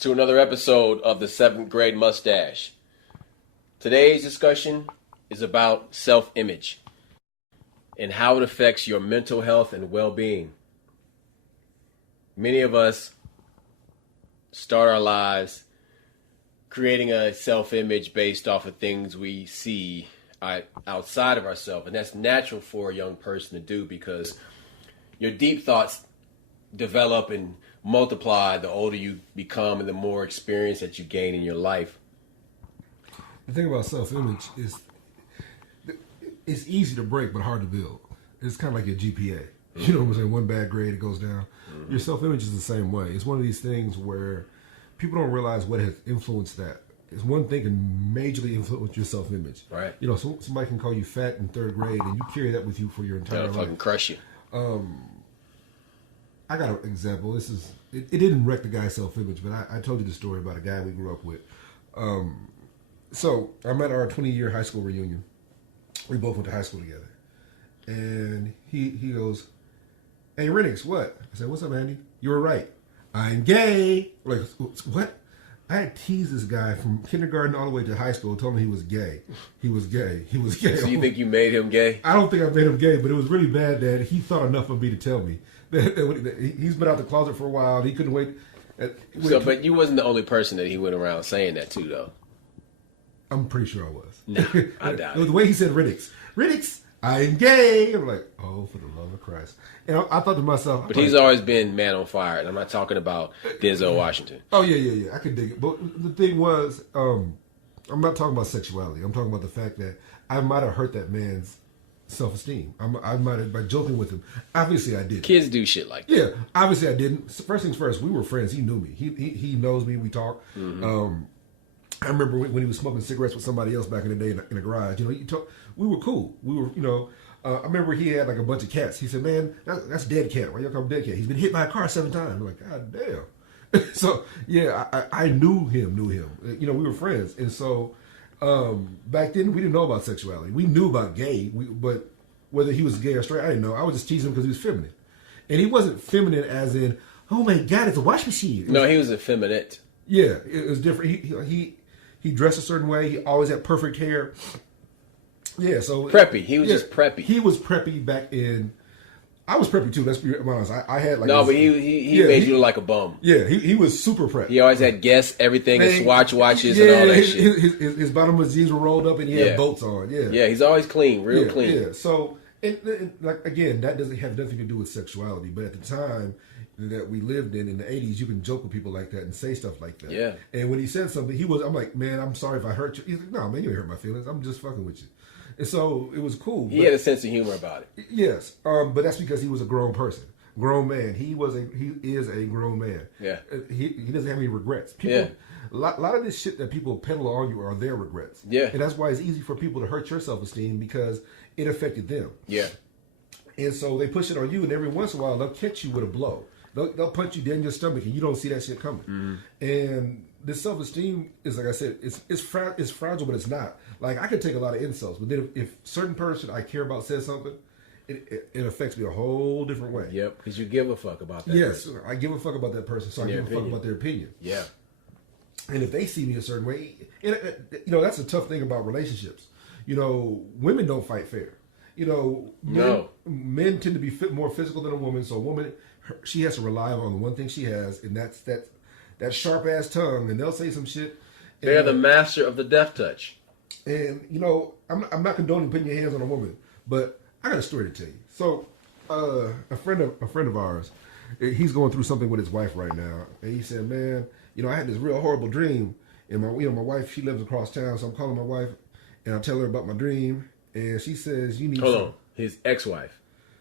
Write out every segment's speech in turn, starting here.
to another episode of the 7th grade Mustache. Today's discussion is about self-image and how it affects your mental health and well-being. Many of us start our lives creating a self-image based off of things we see outside of ourselves, and that's natural for a young person to do because your deep thoughts develop and multiply the older you become and the more experience that you gain in your life. The thing about self-image is it's easy to break but hard to build. It's kind of like your GPA. Mm-hmm. You know what I'm saying? One bad grade, it goes down. Mm-hmm. Your self-image is the same way. It's one of these things where people don't realize what has influenced that. It's one thing can majorly influence your self-image. Right. You know, somebody can call you fat in 3rd grade and you carry that with you for your entire life. Fucking crush you. I got an example. It didn't wreck the guy's self-image, but I told you the story about a guy we grew up with. So I'm at our 20-year high school reunion. We both went to high school together. And he goes, "Hey, Renix, what?" I said, "What's up, Andy? You were right. I'm gay." Like, what? I had teased this guy from kindergarten all the way to high school, told him he was gay. He was gay. He was gay. So you think you made him gay? I don't think I made him gay, but it was really bad that he thought enough of me to tell me. He's been out the closet for a while. He couldn't wait. But you wasn't the only person that he went around saying that to, though. I'm pretty sure I was. No, I doubt it. The way he said Renix, I'm gay. I'm like, oh, for the love of Christ. And I thought to myself. But he's always been man on fire, and I'm not talking about Denzel Washington. Oh, yeah. I could dig it. But the thing was, I'm not talking about sexuality. I'm talking about the fact that I might have hurt that man's self-esteem. I might have, by joking with him. Obviously, I did. Kids do shit like that. Yeah, obviously I didn't. First things first, we were friends. He knew me. He knows me. We talk. Mm-hmm. I remember when he was smoking cigarettes with somebody else back in the day in the garage. You know, we were cool. We were, I remember he had like a bunch of cats. He said, "Man, that's dead cat. Why you call him dead cat? He's been hit by a car 7 times." I'm like, God damn. So yeah, I knew him. You know, we were friends, and so back then we didn't know about sexuality. We knew about gay, but whether he was gay or straight, I didn't know. I was just teasing him because he was feminine, and he wasn't feminine as in, "Oh my God, it's a wash machine." No, he was effeminate. Yeah, it was different. He dressed a certain way. He always had perfect hair. Yeah, so preppy. He was just preppy. He was preppy back in. I was preppy too. Let's be honest. I had like but he made you look like a bum. Yeah, he was super preppy. He always had guests, everything, his watches, and all that shit. His bottom of his jeans were rolled up, and he had boats on. Yeah, he's always clean, real clean. Yeah, so like again, that doesn't have nothing to do with sexuality. But at the time that we lived in the 80s, you can joke with people like that and say stuff like that. Yeah. And when he said something, I'm like, "Man, I'm sorry if I hurt you." He's like, "No, man, you ain't hurt my feelings. I'm just fucking with you." And so it was cool. He had a sense of humor about it. Yes, but that's because he was a grown person, grown man. He is a grown man. Yeah. He doesn't have any regrets. A lot of this shit that people peddle on you are their regrets. Yeah. And that's why it's easy for people to hurt your self-esteem because it affected them. Yeah. And so they push it on you, and every once in a while they'll catch you with a blow. They'll punch you down in your stomach, and you don't see that shit coming. Mm-hmm. And this self-esteem is, like I said, it's fragile, but it's not. Like, I could take a lot of insults, but then if certain person I care about says something, it affects me a whole different way. Yep, because you give a fuck about that person. I give a fuck about that person, so I give a fuck about their opinion. Yeah. And if they see me a certain way, that's a tough thing about relationships. Women don't fight fair. Men tend to be more physical than a woman, so a woman, she has to rely on the one thing she has, and that's that sharp ass tongue, and they'll say some shit. They're the master of the death touch. And I'm not condoning putting your hands on a woman, but I got a story to tell you. So, a friend of ours, he's going through something with his wife right now, and he said, "Man, I had this real horrible dream, and my wife, she lives across town, so I'm calling my wife, and I tell her about my dream, and she says, you need." Hold on, his ex-wife,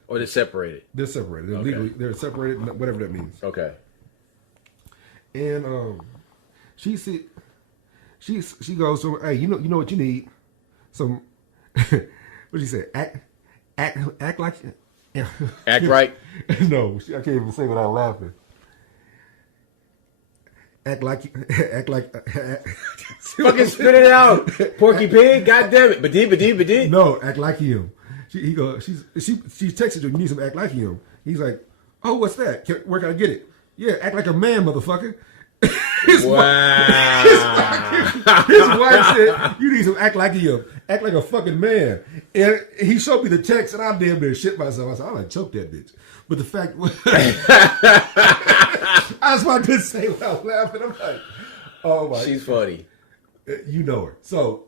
or they're separated? They're separated. They're legally, they're separated, whatever that means. Okay. And she goes, "So hey, you know what you need? Some what did she say? Act like act right." No, I can't even say without laughing. Act like fucking spit it out, Porky Pig. God damn it, badee. No, act like him. She's texted you. You need some act like him. He's like, "Oh, what's that? Where can I get it?" "Yeah, act like a man, motherfucker." His wife said, "You need to act like a fucking man." And he showed me the text, and I damn near shit myself. I said, "I like choke that bitch." But the fact was, that's why I couldn't say without laughing. I'm like, "Oh my!" She's funny. You know her, so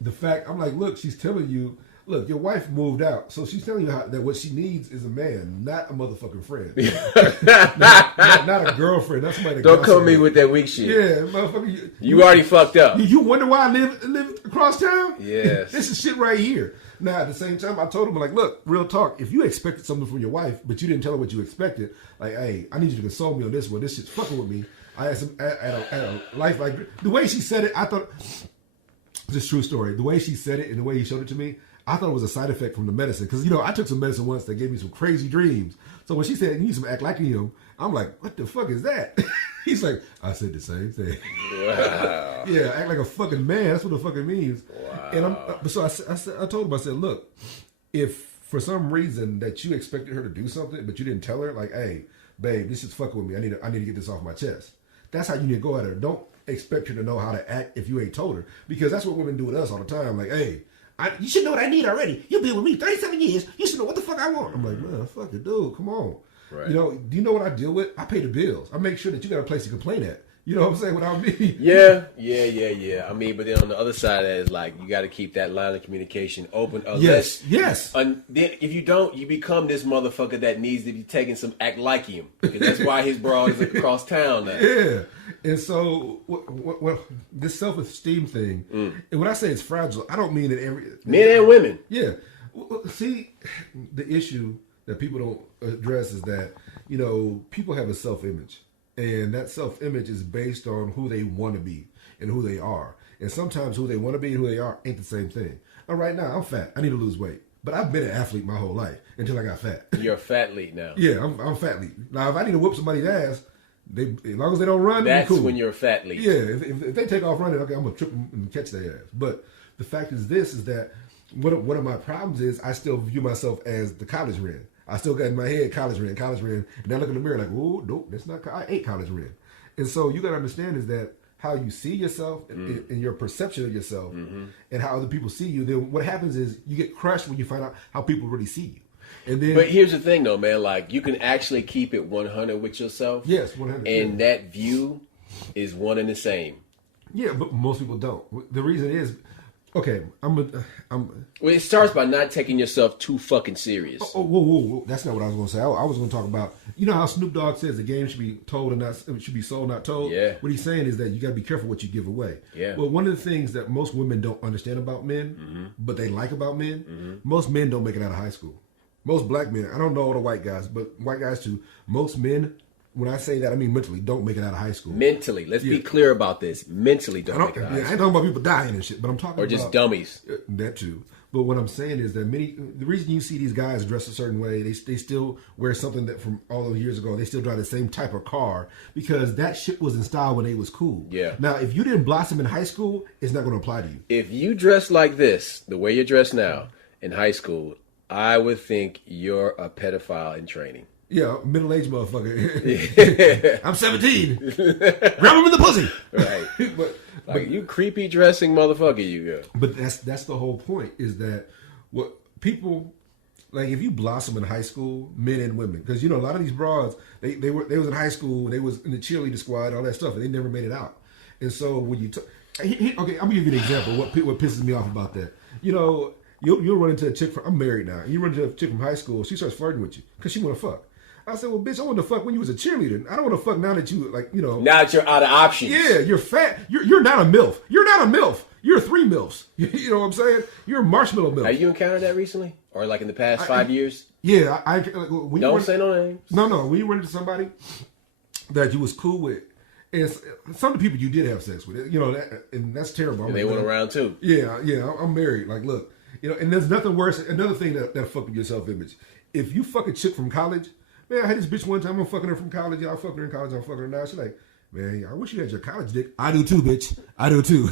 the fact I'm like, look, she's telling you. Look, your wife moved out, so she's telling you that what she needs is a man, not a motherfucking friend, not a girlfriend. That's somebody. That Don't come me with that weak shit. Yeah, motherfucker. You already fucked up. You wonder why I live across town? Yes. This is shit right here. Now, at the same time, I told him, like, look, real talk. If you expected something from your wife, but you didn't tell her what you expected, like, hey, I need you to console me on this one. This shit's fucking with me. I had a life like the way she said it. I thought it's a true story. The way she said it and the way he showed it to me. I thought it was a side effect from the medicine. Because, I took some medicine once that gave me some crazy dreams. So when she said, you need some act like him, I'm like, what the fuck is that? He's like, I said the same thing. Wow. Yeah, act like a fucking man. That's what the fuck it means. Wow. And so I told him, I said, look, if for some reason that you expected her to do something, but you didn't tell her, like, hey, babe, this is fucking with me. I need to get this off my chest. That's how you need to go at her. Don't expect her to know how to act if you ain't told her. Because that's what women do with us all the time. Like, hey, you should know what I need already. You've been with me 37 years. You should know what the fuck I want. I'm like, man, fuck it, dude. Come on. Right. Do you know what I deal with? I pay the bills. I make sure that you got a place to complain at. You know what I'm saying? Without me. Yeah. I mean, but then on the other side of that is like, you got to keep that line of communication open. Yes. Then if you don't, you become this motherfucker that needs to be taking some act like him. Because that's why his broad is across town now. Yeah. And so, what this self-esteem thing, and when I say it's fragile, I don't mean that men and women. Yeah. See, the issue that people don't address is that, people have a self-image. And that self-image is based on who they want to be and who they are. And sometimes who they want to be and who they are ain't the same thing. And right now, I'm fat. I need to lose weight. But I've been an athlete my whole life until I got fat. You're a fat lead now. Yeah, I'm fat lead. Now, if I need to whoop somebody's ass, as long as they don't run, that's cool. when you're a fat lead. Yeah, if they take off running, okay, I'm going to trip them and catch their ass. But the fact is that one of my problems is I still view myself as the college Ren. I still got in my head college Ren. And I look in the mirror like, oh, nope, that's not, I ain't college Ren. And so you got to understand is that how you see yourself and your perception of yourself and how other people see you, then what happens is you get crushed when you find out how people really see you. And then, but here's the thing though, man, like you can actually keep it 100 with yourself. Yes, 100. And that view is one and the same. Yeah, but most people don't. The reason is, okay, well, it starts by not taking yourself too fucking serious. Whoa. That's not what I was going to say. I was going to talk about, how Snoop Dogg says the game should be told and should be sold, not told. Yeah. What he's saying is that you got to be careful what you give away. Yeah. Well, one of the things that most women don't understand about men, but they like about men, most men don't make it out of high school. Most black men, I don't know all the white guys, but white guys too. Most men, when I say that, I mean mentally, don't make it out of high school. Mentally. Let's be clear about this. Mentally don't make it out of high school. I ain't talking about people dying and shit, but I'm talking about... Or just dummies. That too. But what I'm saying is that the reason you see these guys dressed a certain way, they still wear something that from all those years ago, they still drive the same type of car because that shit was in style when they was cool. Yeah. Now, if you didn't blossom in high school, it's not going to apply to you. If you dress like this, the way you're dressed now, in high school, I would think you're a pedophile in training. Yeah, middle-aged motherfucker. I'm 17. Grab him in the pussy. Right. but you creepy dressing motherfucker, you go. But that's the whole point is that what people like if you blossom in high school, men and women, because a lot of these broads they was in high school, they was in the cheerleader squad, all that stuff, and they never made it out. And so when you okay, I'm gonna give you an example. What pisses me off about that, You'll run into a chick I'm married now. You run into a chick from high school. She starts flirting with you because she want to fuck. I said, well, bitch, I want to fuck when you was a cheerleader. I don't want to fuck now that you Now that you're out of options. Yeah, you're fat. You're not a MILF. You're not a MILF. You're 3 MILFs. You know what I'm saying? You're a marshmallow MILF. Have you encountered that recently, or like in the past 5 years? Yeah, Don't say no names. No. When you run into somebody that you was cool with, and some of the people you did have sex with, and that's terrible. And they went around too. Yeah. I'm married. Like, look. And there's nothing worse. Another thing that fuck with your self-image. If you fuck a chick from college, man, I had this bitch one time. I'm fucking her from college. I fucked her in college. I'm fucking her now. She's like, man, I wish you had your college dick. I do too, bitch. I do too.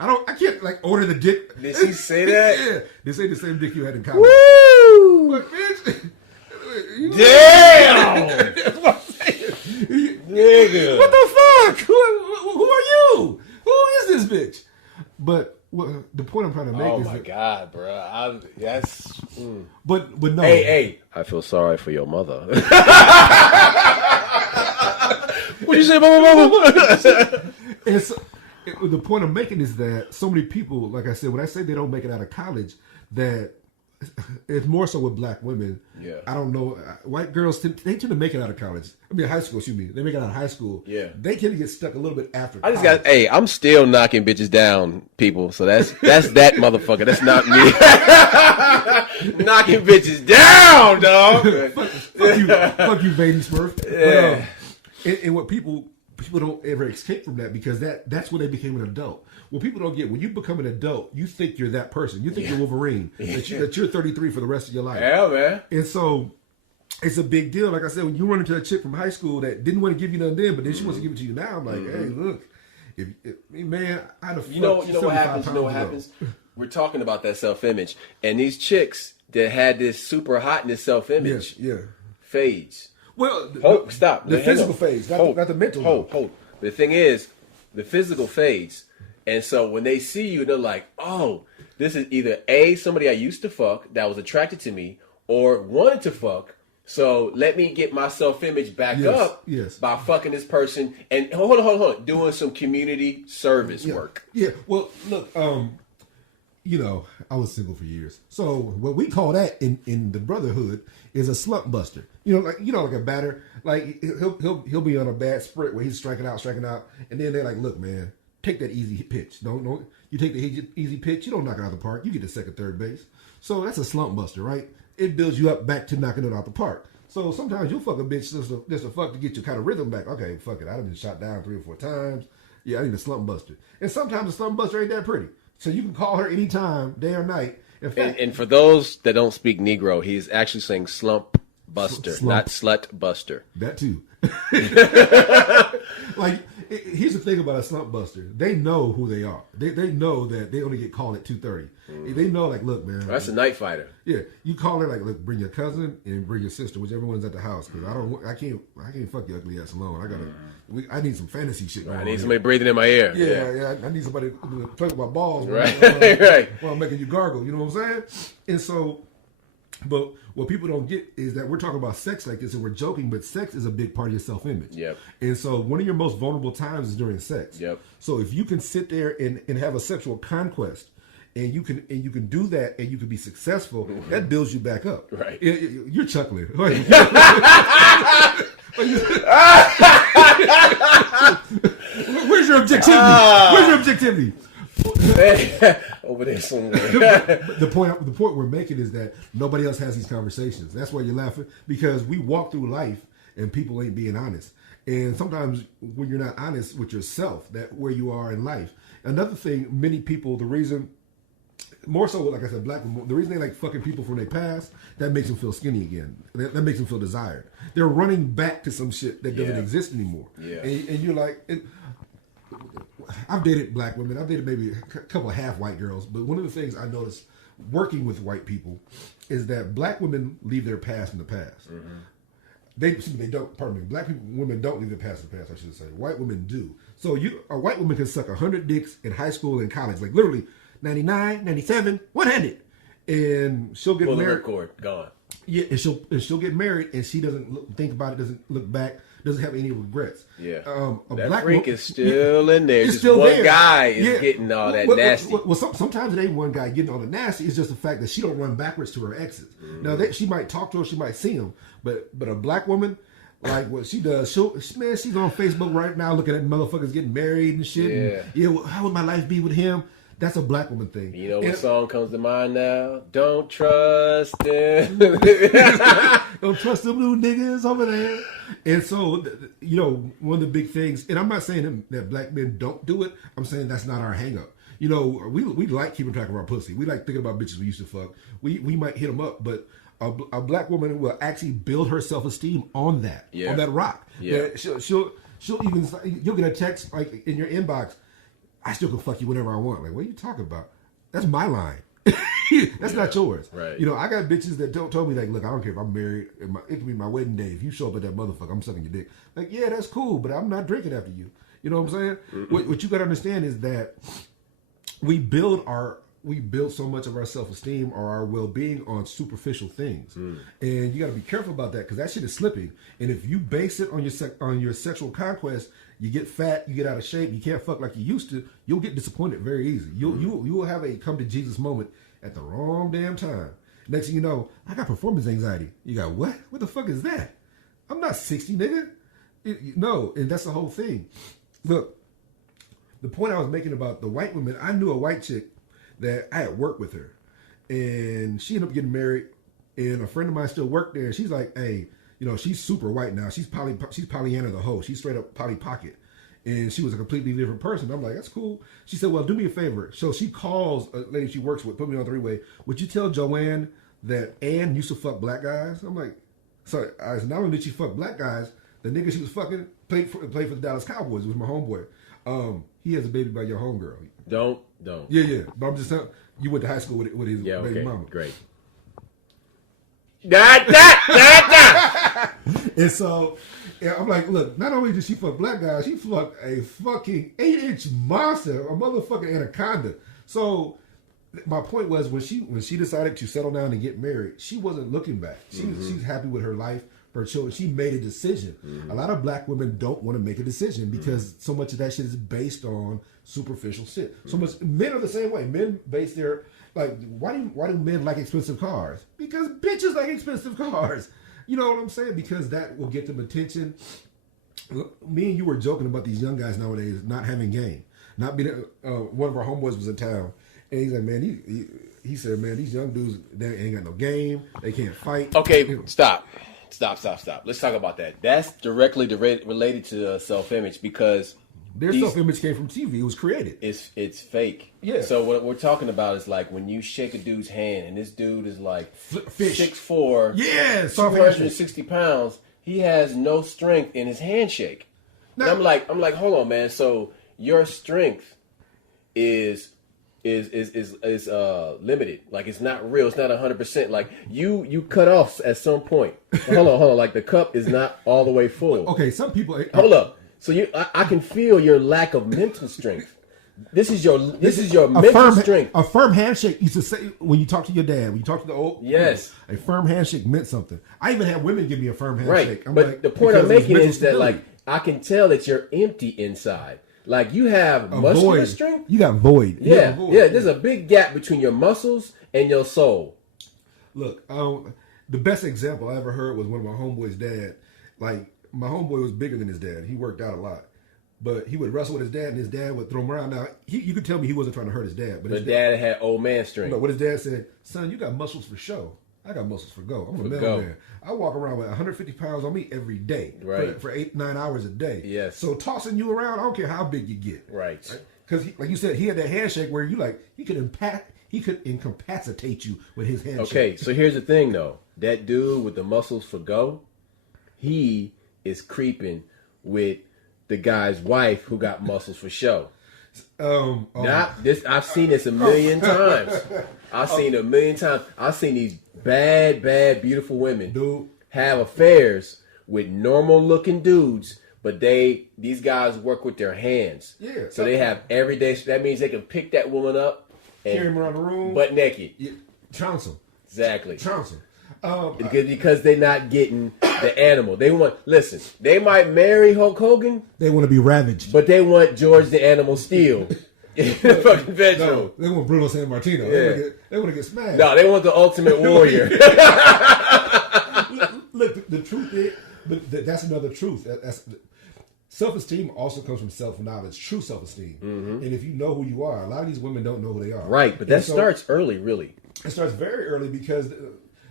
I can't order the dick. Did she say that? Yeah. This ain't the same dick you had in college. Woo! But bitch. Damn! That's what I'm saying. Nigga. What the fuck? point I'm trying to make Oh is my that, God, bro. That's. but no. Hey. I feel sorry for your mother. What you say about my mama? The point I'm making is that so many people, like I said, when I say they don't make it out of college, that it's more so with black women. Yeah. I don't know. White girls, they tend to make it out of college. I mean, high school, excuse me. They make it out of high school. Yeah. They tend to get stuck a little bit after I college. just I'm still knocking bitches down, people. So that's that motherfucker. That's not me. Knocking bitches down, dog. fuck you, baby Smurf. Yeah. But, and what people don't ever escape from that because that's when they became an adult. What people don't get, when you become an adult, you think you're that person. You think you're Wolverine. That you're 33 for the rest of your life. Yeah, man. And so it's a big deal. Like I said, when you run into a chick from high school that didn't want to give you nothing then, but then she wants to give it to you now, I'm like, hey, look, man, I'd have You know what happens? You know what happens? We're talking about that self-image, and these chicks that had this super hotness self-image fades. Well, stop. The physical phase, not the mental. Hold. The thing is, the physical fades, and so when they see you, they're like, "Oh, this is either A, somebody I used to fuck that was attracted to me, or wanted to fuck. So let me get my self-image back up by fucking this person and hold on, doing some community service work." Yeah. Well, look, you know, I was single for years, so what we call that in the brotherhood is a slump buster. You know, like a batter. Like he'll be on a bad sprint where he's striking out, and then they're like, "Look, man, take that easy pitch. Don't you take the easy pitch? You don't knock it out the park. You get to second, third base." So that's a slump buster, right? It builds you up back to knocking it out the park. So sometimes you'll fuck a bitch just to fuck to get your kind of rhythm back. Okay, fuck it. I've been shot down 3 or 4 times. Yeah, I need a slump buster. And sometimes a slump buster ain't that pretty. So you can call her anytime, day or night. In fact, and for those that don't speak Negro, he's actually saying slump buster, not slut buster. That too. Like, here's the thing about a slump buster. They know who they are. They know that they only get called at 2:30. They know, like, look, man. That's a night fighter. Yeah, you call her like, look, bring your cousin and bring your sister, whichever one's at the house, because I can't fuck your ugly ass alone. I need some fantasy shit. I need somebody breathing in my ear. Yeah. I need somebody to play with my balls. Right, while I'm making you gargle. You know what I'm saying? And so, but what people don't get is that we're talking about sex like this and we're joking, but sex is a big part of your self-image. Yep. And so one of your most vulnerable times is during sex. Yep. So if you can sit there and have a sexual conquest, and you can do that, and you can be successful, that builds you back up. Right. You're chuckling. Where's your objectivity? Where's your objectivity? Over there somewhere. The point we're making is that nobody else has these conversations. That's why you're laughing, because we walk through life and people ain't being honest. And sometimes when you're not honest with yourself, that where you are in life. Another thing, many people, the reason, more so, like I said, black people, the reason they like fucking people from their past, that makes them feel skinny again. That makes them feel desired. They're running back to some shit that doesn't exist anymore. Yeah. And you're like, I've dated black women. I've dated maybe a couple of half white girls. But one of the things I noticed working with white people is that black women leave their past in the past. Mm-hmm. They don't. Pardon me. Black women don't leave their past in the past. I should say. White women do. So a white woman can suck 100 dicks in high school and college, like literally 99, 97, 100, and she'll get married. Record gone. Yeah, and she'll get married, and she doesn't think about it, doesn't look back, doesn't have any regrets. Yeah, a that black freak is still in there. It's just still one there. guy is getting all that nasty. Well, sometimes it ain't one guy getting all the nasty. It's just the fact that she don't run backwards to her exes. Now she might talk to her, she might see him, but a black woman, like what she does, she's on Facebook right now looking at motherfuckers getting married and shit. Yeah. And, how would my life be with him? That's a black woman thing. You know what song comes to mind now? Don't trust them. Don't trust them new niggas over there. And so, you know, one of the big things, and I'm not saying that black men don't do it. I'm saying that's not our hang up. You know, we like keeping track of our pussy. We like thinking about bitches we used to fuck. We might hit them up, but a black woman will actually build her self-esteem on that, on that rock. Yeah. She'll even, you'll get a text like in your inbox, I still can fuck you whenever I want. Like, what are you talking about? That's my line. That's not yours. Right. You know, I got bitches that told me, like, look, I don't care if I'm married. It can be my wedding day. If you show up at that motherfucker, I'm sucking your dick. Like, yeah, that's cool, but I'm not drinking after you. You know what I'm saying? What you got to understand is that we build our we build so much of our self-esteem or our well-being on superficial things, and you got to be careful about that because that shit is slipping. And if you base it on your sexual conquest, you get fat, you get out of shape, you can't fuck like you used to. You'll get disappointed very easy. You will have a come to Jesus moment at the wrong damn time. Next thing you know, I got performance anxiety. You got what? What the fuck is that? I'm not 60, nigga. No, and that's the whole thing. Look, the point I was making about the white women, I knew a white chick that I had worked with her, and she ended up getting married, and a friend of mine still worked there. She's like, hey, she's super white now. She's Pollyanna the hoe. She's straight up Polly Pocket, and she was a completely different person. I'm like, that's cool. She said, well, do me a favor. So she calls a lady she works with, put me on three-way. Would you tell Joanne that Ann used to fuck black guys? I'm like, so I said, not only did she fuck black guys, the nigga she was fucking played for the Dallas Cowboys. It was my homeboy. He has a baby by your homegirl. Don't. Yeah. But I'm just telling you, went to high school with his baby mama. Great. And so, I'm like, look, not only did she fuck black guys, she fucked a fucking 8-inch monster, a motherfucking anaconda. So, my point was when she decided to settle down and get married, she wasn't looking back. She's happy with her life. Her children, she made a decision. A lot of black women don't want to make a decision because so much of that shit is based on superficial shit. So much men are the same way. Men base their why do men like expensive cars? Because bitches like expensive cars. You know what I'm saying? Because that will get them attention. Me and you were joking about these young guys nowadays not having game. Not being one of our homeboys was in town, and he's like, man, he said, man, these young dudes, they ain't got no game. They can't fight. Okay, stop. Let's talk about that. That's directly related to self-image because their self-image came from TV. It was created. It's fake. Yeah. So what we're talking about is like when you shake a dude's hand and this dude is like Fish. 6'4", yeah, 260 pounds. He has no strength in his handshake. And I'm like, hold on, man. So your strength is limited. Like it's not real. It's not 100%. Like you cut off at some point. Hold on. Like the cup is not all the way full. Okay, some people. Hold up. So I can feel your lack of mental strength. This is your mental strength. A firm handshake used to say when you talk to your dad, when you talk to the old. Yes. A firm handshake meant something. I even had women give me a firm handshake. Right. But the point I'm making is that like I can tell that you're empty inside. Like you have muscular strength. You got void. Yeah. There's a big gap between your muscles and your soul. Look, the best example I ever heard was one of my homeboy's dad. Like my homeboy was bigger than his dad. He worked out a lot, but he would wrestle with his dad, and his dad would throw him around. Now you could tell me he wasn't trying to hurt his dad, but his dad had old man strength. No, what his dad said, son, you got muscles for show. I got muscles for go. I'm a mailman. I walk around with 150 pounds on me every day, right? For 8-9 hours a day. Yes. So tossing you around, I don't care how big you get, right? Because like you said, he had that handshake where he could incapacitate you with his handshake. Okay, so here's the thing though. That dude with the muscles for go, he is creeping with the guy's wife who got muscles for show. I've seen this a million times. I've seen it a million times. I've seen these bad, beautiful women have affairs with normal looking dudes, but these guys work with their hands. Yeah. So they have every day. That means they can pick that woman up and carry him around the room, butt naked. Yeah. Trounce him. Exactly. Trounce him. Because they're not getting the animal. They might marry Hulk Hogan. They want to be ravaged. But they want George the Animal Steel in the fucking bedroom. No, they want Bruno Sammartino. Yeah. They want to get smashed. No, they want the Ultimate Warrior. Look, the truth is, but that's another truth. Self-esteem also comes from self-knowledge, true self-esteem. Mm-hmm. And if you know who you are, a lot of these women don't know who they are. Right, but that starts early, really. It starts very early because,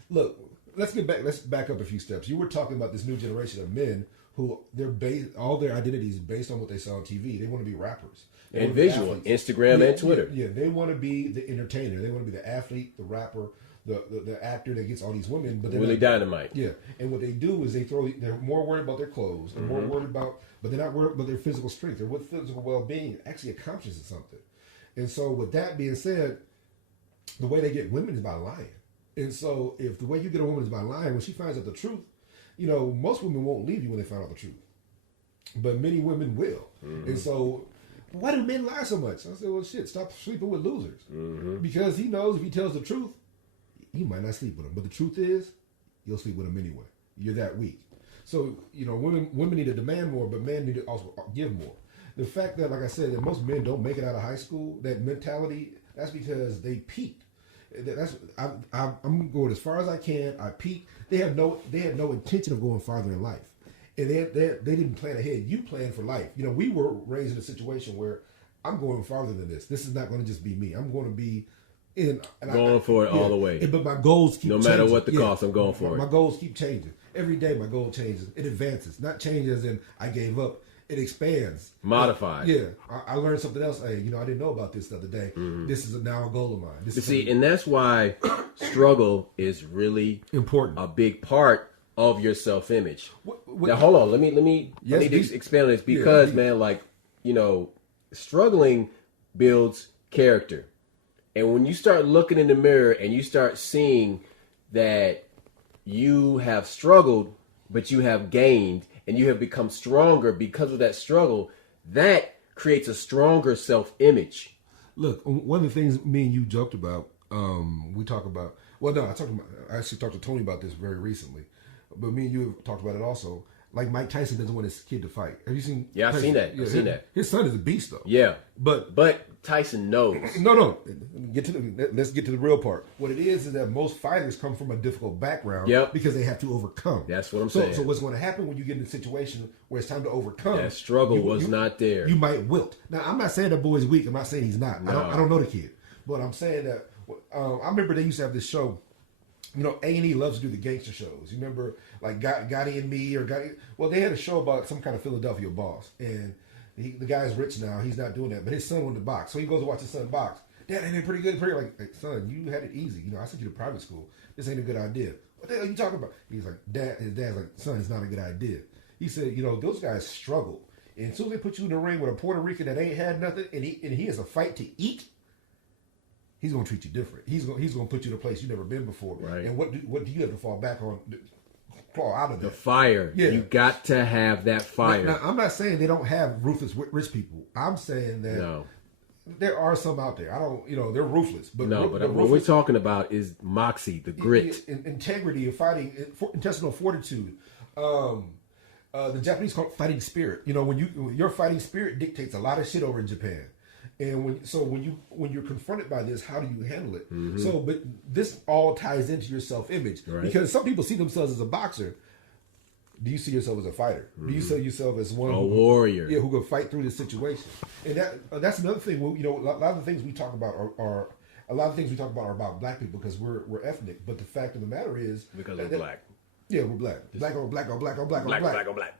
look, let's back up a few steps. You were talking about this new generation of men who all their identity is based on what they saw on TV. They want to be rappers. And visual, Instagram and Twitter. Yeah, they want to be the entertainer. They want to be the athlete, the rapper, the actor that gets all these women. But Willie Dynamite. Yeah, and what they do is they're more worried about their clothes. They're more worried about, but they're not worried about their physical strength. They're with physical well-being actually accomplishes something. And so with that being said, the way they get women is by lying. And so if the way you get a woman is by lying, when she finds out the truth, most women won't leave you when they find out the truth. But many women will. Mm-hmm. And so why do men lie so much? I said, well, shit, stop sleeping with losers. Because he knows if he tells the truth, you might not sleep with him. But the truth is, you'll sleep with him anyway. You're that weak. So, women need to demand more, but men need to also give more. The fact that, like I said, that most men don't make it out of high school, that mentality, that's because they peaked. I'm going as far as I can. I peaked. They had no intention of going farther in life. And they didn't plan ahead. You planned for life. We were raised in a situation where I'm going farther than this. This is not going to just be me. I'm going to be going for it all the way. But my goals keep changing. No matter what the cost, I'm going for it. My goals keep changing. Every day my goal changes. It advances. Not changes as in I gave up. It expands. Modified. Yeah. I learned something else. Hey, I didn't know about this the other day. This is now a goal of mine. And that's why struggle is really important. A big part of your self-image. Now, hold on. Let me expand on this because, man, struggling builds character. And when you start looking in the mirror and you start seeing that you have struggled, but you have gained and you have become stronger because of that struggle, that creates a stronger self-image. Look, one of the things me and you joked about, we talk about, I actually talked to Tony about this very recently, but me and you have talked about it also. Like Mike Tyson doesn't want his kid to fight. Have you seen? Yeah, I've seen that. I've seen that. His son is a beast, though. Yeah, but Tyson knows. No. Let's get to the real part. What it is that most fighters come from a difficult background because they have to overcome. That's what I'm saying. So what's going to happen when you get in a situation where it's time to overcome? That struggle was not there. You might wilt. Now, I'm not saying that boy's weak. I'm not saying he's not. No. I don't know the kid, but I'm saying that I remember they used to have this show. A&E loves to do the gangster shows. You remember, like Gotti and Me or Gotti? Well, they had a show about some kind of Philadelphia boss, and the guy's rich now. He's not doing that, but his son wanted to box, so he goes to watch his son box. Dad, ain't it pretty good? Like, son, you had it easy. I sent you to private school. This ain't a good idea. What the hell are you talking about? He's like, his dad's like, son, it's not a good idea. He said, those guys struggle, and as soon as they put you in the ring with a Puerto Rican that ain't had nothing, and he has a fight to eat. He's gonna treat you different. He's gonna put you in a place you've never been before. Right. And what do you have to fall back on? Claw out of that. The fire. Yeah. You got to have that fire. Now, I'm not saying they don't have ruthless rich people. I'm saying that there are some out there. I don't. They're ruthless. But what we're talking about is moxie, the grit, integrity, and fighting, intestinal fortitude. The Japanese call it fighting spirit. When your fighting spirit dictates a lot of shit over in Japan. And when you're confronted by this, how do you handle it? But this all ties into your self-image because some people see themselves as a boxer. Do you see yourself as a fighter? Do you see yourself as one warrior? Who can fight through this situation? And that's another thing. A lot of the things we talk about are about black people because we're ethnic. But the fact of the matter is because we're black. Yeah, we're black. Black on black on black on black on black.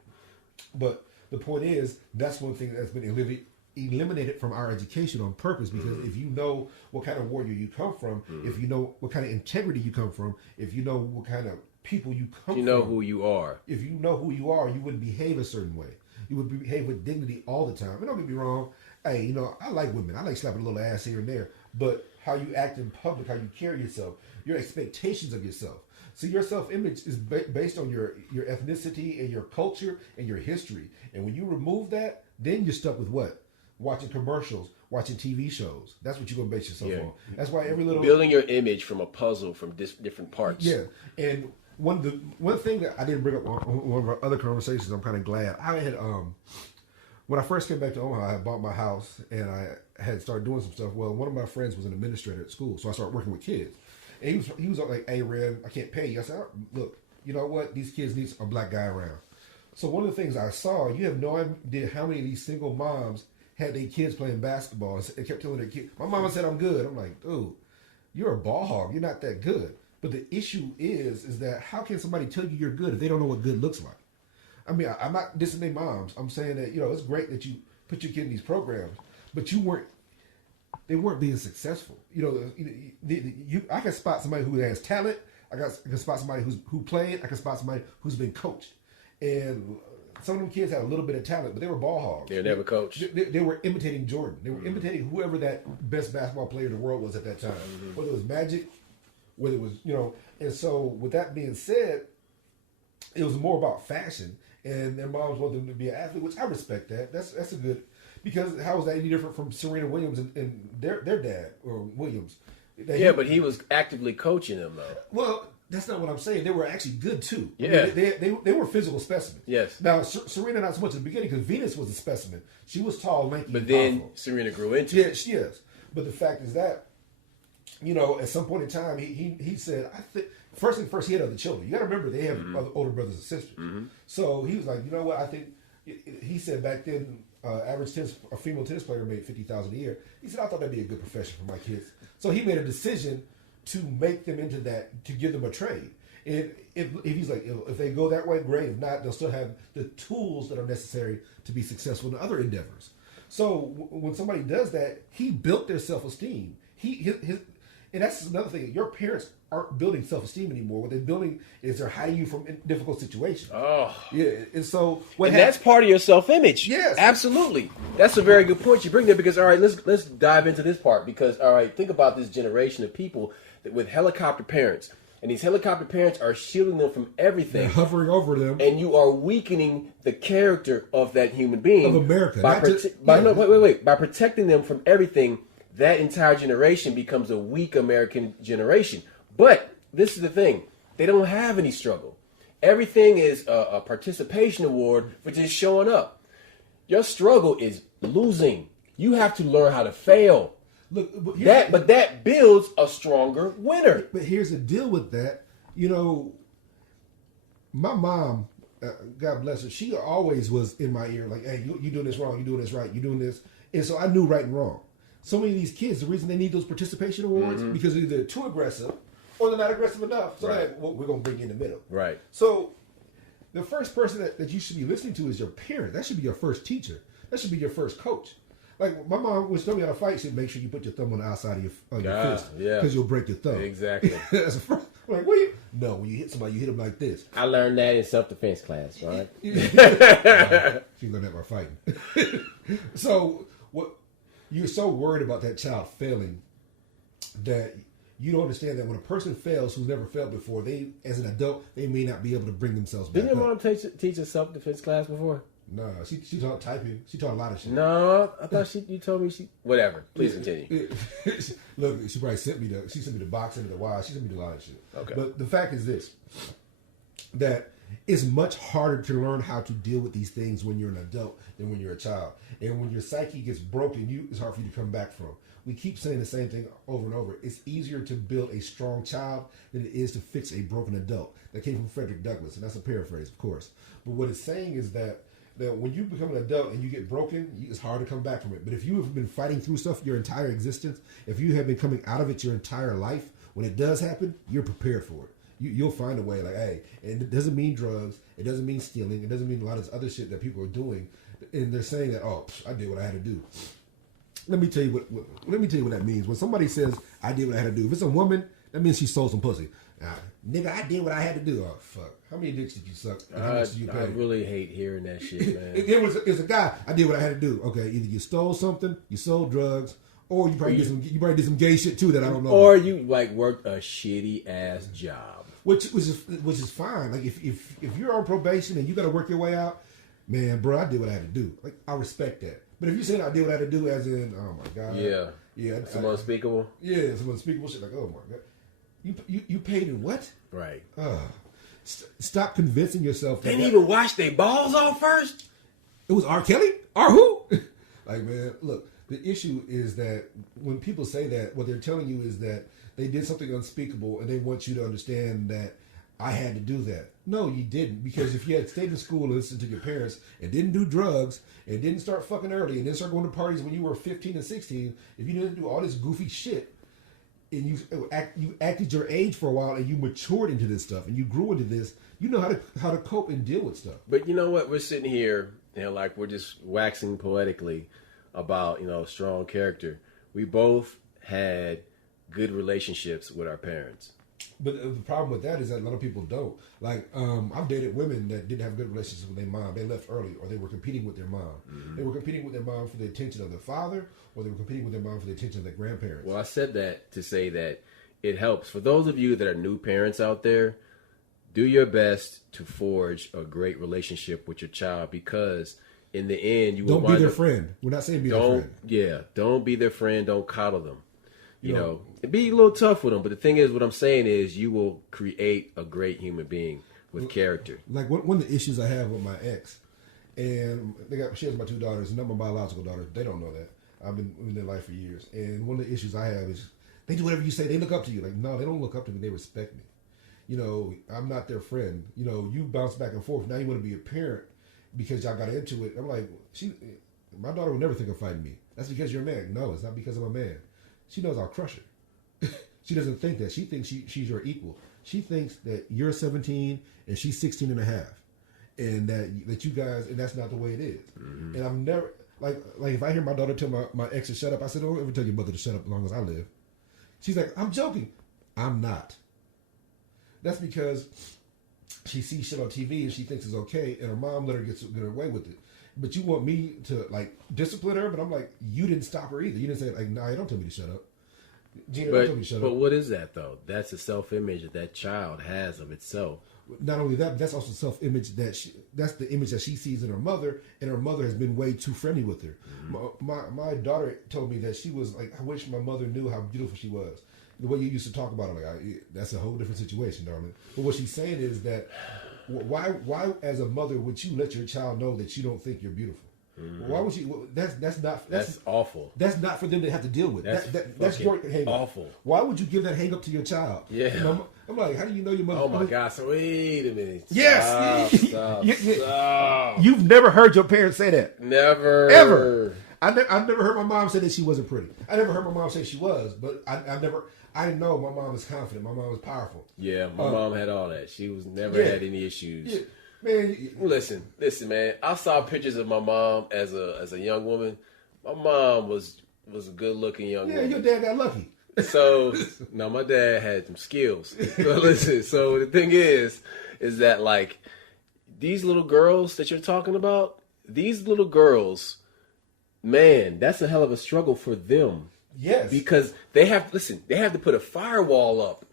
But the point is that's one thing that's been eliminated from our education on purpose because if you know what kind of warrior you come from, if you know what kind of integrity you come from, if you know what kind of people you come from, you know who you are. If you know who you are, you wouldn't behave a certain way. You would behave with dignity all the time. And don't get me wrong, hey, I like women. I like slapping a little ass here and there. But how you act in public, how you carry yourself, your expectations of yourself. So your self-image is based on your ethnicity and your culture and your history. And when you remove that, then you're stuck with what? Watching commercials, watching TV shows. That's what you're going to base yourself on. That's why every little... Building your image from a puzzle from different parts. Yeah. And one thing that I didn't bring up on one of our other conversations, I'm kind of glad. I had... when I first came back to Omaha, I had bought my house and I had started doing some stuff. Well, one of my friends was an administrator at school, so I started working with kids. And he was like, hey, Red, I can't pay you. I said, look, you know what? These kids need a black guy around. So one of the things I saw, you have no idea how many of these single moms had their kids playing basketball and kept telling their kids, my mama said I'm good. I'm like, dude, you're a ball hog. You're not that good. But the issue is that how can somebody tell you you're good if they don't know what good looks like? I mean, I'm not dissing their moms. I'm saying that, it's great that you put your kid in these programs, but they weren't being successful. I can spot somebody who has talent. I can spot somebody who played. I can spot somebody who's been coached. And some of them kids had a little bit of talent, but they were ball hogs. They were never coached. They were imitating Jordan. They were imitating whoever that best basketball player in the world was at that time. Whether it was Magic, whether it was, And so with that being said, it was more about fashion. And their moms wanted them to be an athlete, which I respect that. That's a good Because how is that any different from Serena Williams and their dad or Williams? But he was actively coaching them though. Well, that's not what I'm saying. They were actually good too. Yeah, they were physical specimens. Yes. Now Serena not so much at the beginning because Venus was a specimen. She was tall, lanky, but and then powerful. Serena grew into it. Yeah, she is. But the fact is that, you know, at some point in time, he said, I think first thing first, he had other children. You got to remember they have other older brothers and sisters. So he was like, you know what? I think he said back then, a female tennis player made $50,000 a year. He said, I thought that'd be a good profession for my kids. So he made a decision to make them into that, to give them a trade. And if he's like, if they go that way, great. If not, they'll still have the tools that are necessary to be successful in other endeavors. So when somebody does that, he built their self-esteem. And that's another thing. Your parents aren't building self-esteem anymore. What they're building is they're hiding you from difficult situations. Oh, yeah. And so that's part of your self-image. Yes, absolutely. That's a very good point you bring there. Because all right, let's dive into this part. Because all right, think about this generation of people with helicopter parents. And these helicopter parents are shielding them from everything. They're hovering over them. And you are weakening the character of that human being. Of America. By protecting them from everything, that entire generation becomes a weak American generation. But this is the thing. They don't have any struggle. Everything is a participation award for just showing up. Your struggle is losing. You have to learn how to fail. Look, but that builds a stronger winner. But here's the deal with that. You know, my mom, God bless her, she always was in my ear like, hey, you doing this wrong, you doing this right, you doing this. And so I knew right and wrong. So many of these kids, the reason they need those participation awards, because they're either too aggressive or they're not aggressive enough. So we're going to bring you in the middle. Right. So the first person that you should be listening to is your parent. That should be your first teacher. That should be your first coach. Like my mom was telling me how to fight, she said, make sure you put your thumb on the outside of your fist. Yeah. Because you'll break your thumb. Exactly. That's the first. I'm like, no, when you hit somebody, you hit them like this. I learned that in self-defense class, right? She learned that by fighting. So you're so worried about that child failing that you don't understand that when a person fails who's never failed before, they, as an adult, they may not be able to bring themselves back. Didn't your mom teach a self-defense class before? No, she taught typing. She taught a lot of shit. No, I thought you told me she. Whatever. Please continue. Look, she probably sent me the boxing, the wild. She sent me a lot of shit. Okay. But the fact is this: that it's much harder to learn how to deal with these things when you're an adult than when you're a child. And when your psyche gets broken, it's hard for you to come back from. We keep saying the same thing over and over. It's easier to build a strong child than it is to fix a broken adult. That came from Frederick Douglass, and that's a paraphrase, of course. But what it's saying is that when you become an adult and you get broken, it's hard to come back from it. But if you have been fighting through stuff your entire existence, if you have been coming out of it your entire life, when it does happen, you're prepared for it. You'll find a way, like, hey, and it doesn't mean drugs, it doesn't mean stealing, it doesn't mean a lot of this other shit that people are doing, and they're saying that, oh, I did what I had to do. Let me tell you what that means. When somebody says, I did what I had to do, if it's a woman, that means she stole some pussy. Nigga, I did what I had to do. Oh, fuck. How many dicks did you suck? How much did you pay? I really hate hearing that shit, man. It's a guy. I did what I had to do. Okay, either you stole something, you sold drugs, or you probably did some gay shit too that I don't know. Or about. you worked a shitty ass job, which is fine. Like if you're on probation and you got to work your way out, man, bro, I did what I had to do. Like I respect that. But if you saying I did what I had to do, as in, oh my god, yeah, some unspeakable, some unspeakable shit. Like, oh my god, you paid in what? Right. Stop convincing yourself that they didn't even wash their balls off first. It was R. Kelly? R. Who? Like, man, look, the issue is that when people say that, what they're telling you is that they did something unspeakable and they want you to understand that I had to do that. No, you didn't. Because if you had stayed in school and listened to your parents and didn't do drugs and didn't start fucking early and didn't start going to parties when you were 15 and 16, if you didn't do all this goofy shit, and you acted your age for a while and you matured into this stuff and you grew into this, you know how to cope and deal with stuff. But you know what? We're sitting here, like we're just waxing poetically about, strong character. We both had good relationships with our parents. But the problem with that is that a lot of people don't. Like, I've dated women that didn't have good relationships with their mom. They left early, or they were competing with their mom. Mm-hmm. They were competing with their mom for the attention of their father, or they were competing with their mom for the attention of their grandparents. Well, I said that to say that it helps. For those of you that are new parents out there, do your best to forge a great relationship with your child, because in the end, you will don't be their friend. We're not saying be their friend. Yeah, don't be their friend. Don't coddle them. You know, be a little tough with them. But the thing is, what I'm saying is, you will create a great human being with character. Like one of the issues I have with my ex, and she has my 2 daughters, not my biological daughters. They don't know that. I've been in their life for years, and one of the issues I have is they do whatever you say. They look up to you. Like, no, they don't look up to me. They respect me. You know, I'm not their friend. You know, you bounce back and forth. Now you want to be a parent because y'all got into it. I'm like, my daughter would never think of fighting me. That's because you're a man. No, it's not because I'm a man. She knows I'll crush her. She doesn't think that. She thinks she's your equal. She thinks that you're 17 and she's 16 and a half. And that you guys, and that's not the way it is. Mm-hmm. And I've never, like if I hear my daughter tell my ex to shut up, I said, don't ever tell your mother to shut up as long as I live. She's like, I'm joking. I'm not. That's because she sees shit on TV and she thinks it's okay, and her mom let her get away with it. But you want me to like discipline her, but I'm like, you didn't stop her either. You didn't say like, nah, don't tell me to shut up. Gina, don't tell me to shut up. But what is that though? That's a self-image that child has of itself. Not only that, but that's also self-image that's the image that she sees in her mother, and her mother has been way too friendly with her. Mm-hmm. My daughter told me that she was like, I wish my mother knew how beautiful she was. The way you used to talk about her, like, that's a whole different situation, darling. But what she's saying is that why as a mother would you let your child know that you don't think you're beautiful? Mm-hmm. Why would you? That's awful. That's not for them to have to deal with. That's your hang up. Awful. Why would you give that hang up to your child? Yeah. I'm like, how do you know your mother? Oh my God! So wait a minute. Yes. Stop. You've never heard your parents say that. Never. Ever. I've never heard my mom say that she wasn't pretty. I never heard my mom say she was, but I know my mom is confident. My mom is powerful. Yeah, my mom had all that. She was never had any issues. Yeah. Man, listen, man. I saw pictures of my mom as a young woman. My mom was a good looking young woman. Yeah, your dad got lucky. So no, my dad had some skills. But listen, so the thing is that like these little girls that you're talking about, these little girls, man, that's a hell of a struggle for them. Yes, because they have to put a firewall up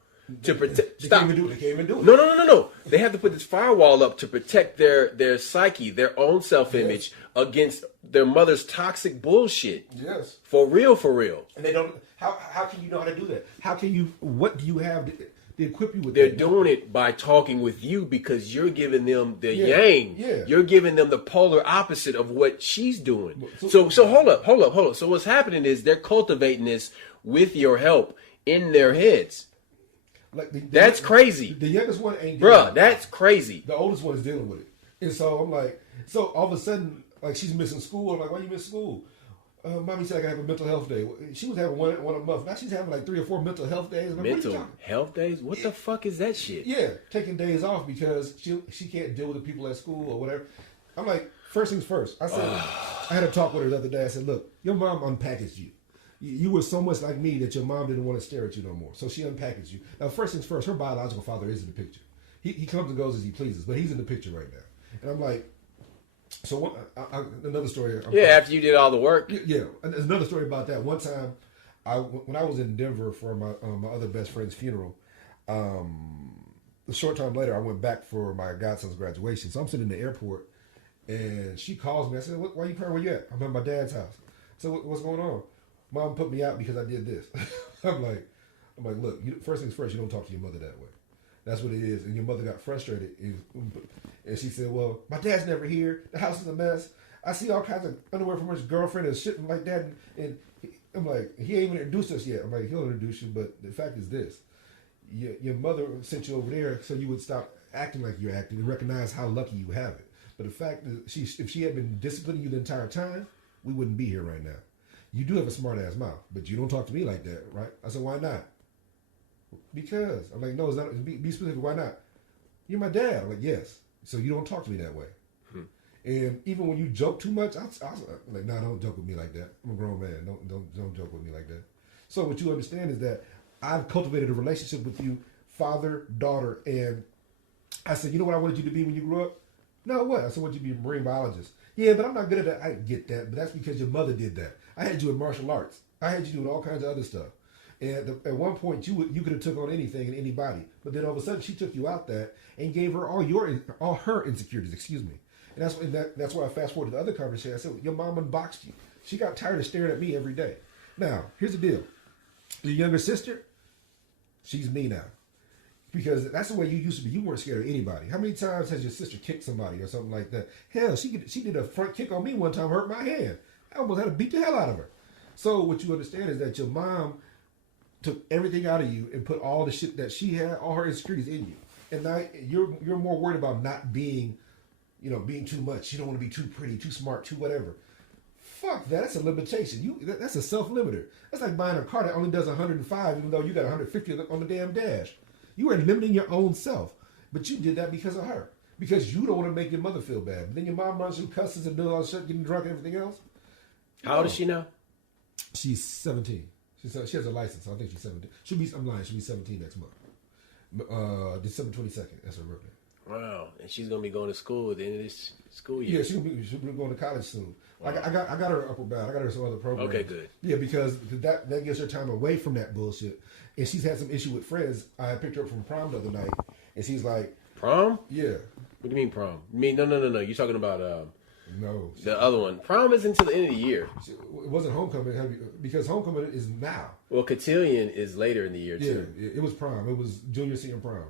to protect. They can't even do it. No. They have to put this firewall up to protect their psyche, their own self-image against their mother's toxic bullshit. Yes, for real. And they don't. How can you know how to do that? How can you? What do you have to equip you with? They're doing it by talking with you because you're giving them the yang. Yeah. You're giving them the polar opposite of what she's doing. So hold up. So what's happening is they're cultivating this with your help in their heads. Like that's crazy. The youngest one ain't. Bruh, that's crazy. The oldest one is dealing with it, and so I'm like, so all of a sudden, like she's missing school. I'm like, why you miss school? Mommy said I gotta have a mental health day. She was having one a month. Now she's having like 3 or 4 mental health days. Like, mental health days? What the fuck is that shit? Yeah, taking days off because she can't deal with the people at school or whatever. I'm like, first things first. I said, I had a talk with her the other day. I said, look, your mom unpackaged you. You were so much like me that your mom didn't want to stare at you no more. So she unpackaged you. Now, first things first, her biological father is in the picture. He comes and goes as he pleases, but he's in the picture right now. And I'm like, so another story. After you did all the work. Yeah, there's another story about that. One time, when I was in Denver for my other best friend's funeral, a short time later, I went back for my godson's graduation. So I'm sitting in the airport, and she calls me. I said, why are you crying? Where you at? I'm at my dad's house. So what's going on? Mom put me out because I did this. I'm like, look, first things first, you don't talk to your mother that way. That's what it is. And your mother got frustrated. And she said, well, my dad's never here. The house is a mess. I see all kinds of underwear from his girlfriend and shit like that. And I'm like, he ain't even introduced us yet. I'm like, he'll introduce you. But the fact is this. Your mother sent you over there so you would stop acting like you're acting and recognize how lucky you have it. But the fact is, if she had been disciplining you the entire time, we wouldn't be here right now. You do have a smart-ass mouth, but you don't talk to me like that, right? I said, why not? Because. I'm like, no, it's not. Be specific. Why not? You're my dad. I'm like, yes. So you don't talk to me that way. And even when you joke too much, I was like, nah, don't joke with me like that. I'm a grown man. Don't joke with me like that. So what you understand is that I've cultivated a relationship with you, father, daughter, and I said, you know what I wanted you to be when you grew up? No, what? I said, I want you to be a marine biologist. Yeah, but I'm not good at that. I get that, but that's because your mother did that. I had you in martial arts. I had you doing all kinds of other stuff. And at one point, you could have took on anything and anybody, but then all of a sudden, she took you out that and gave her all her insecurities. Excuse me. And that's why I fast forward to the other conversation. I said, your mom unboxed you. She got tired of staring at me every day. Now, here's the deal. Your younger sister, she's me now. Because that's the way you used to be. You weren't scared of anybody. How many times has your sister kicked somebody or something like that? Hell, she did a front kick on me one time, hurt my hand. I almost had to beat the hell out of her. So what you understand is that your mom took everything out of you and put all the shit that she had, all her insecurities in you. And now you're more worried about not being, being too much. You don't want to be too pretty, too smart, too whatever. Fuck that. That's a limitation. That's a self-limiter. That's like buying a car that only does 105 even though you got 150 on the damn dash. You are limiting your own self. But you did that because of her. Because you don't want to make your mother feel bad. But then your mom runs through cusses and doing all this shit, getting drunk and everything else. How old is she now? She's 17. She has a license, so I think she's 17. I'm lying. She'll be 17 next month. December 22nd. That's her birthday. Wow. And she's going to be going to school at the end of this school year. Yeah, she'll be going to college soon. Wow. I got her upper bound. I got her some other programs. Okay, good. Yeah, because that gives her time away from that bullshit. And she's had some issue with friends. I picked her up from prom the other night, and she's like, prom? Yeah. What do you mean prom? No. You're talking about no the other one. Prom is until the end of the year. It wasn't homecoming because homecoming is now. Well, cotillion is later in the year too. Yeah, it was prom. It was junior senior prom.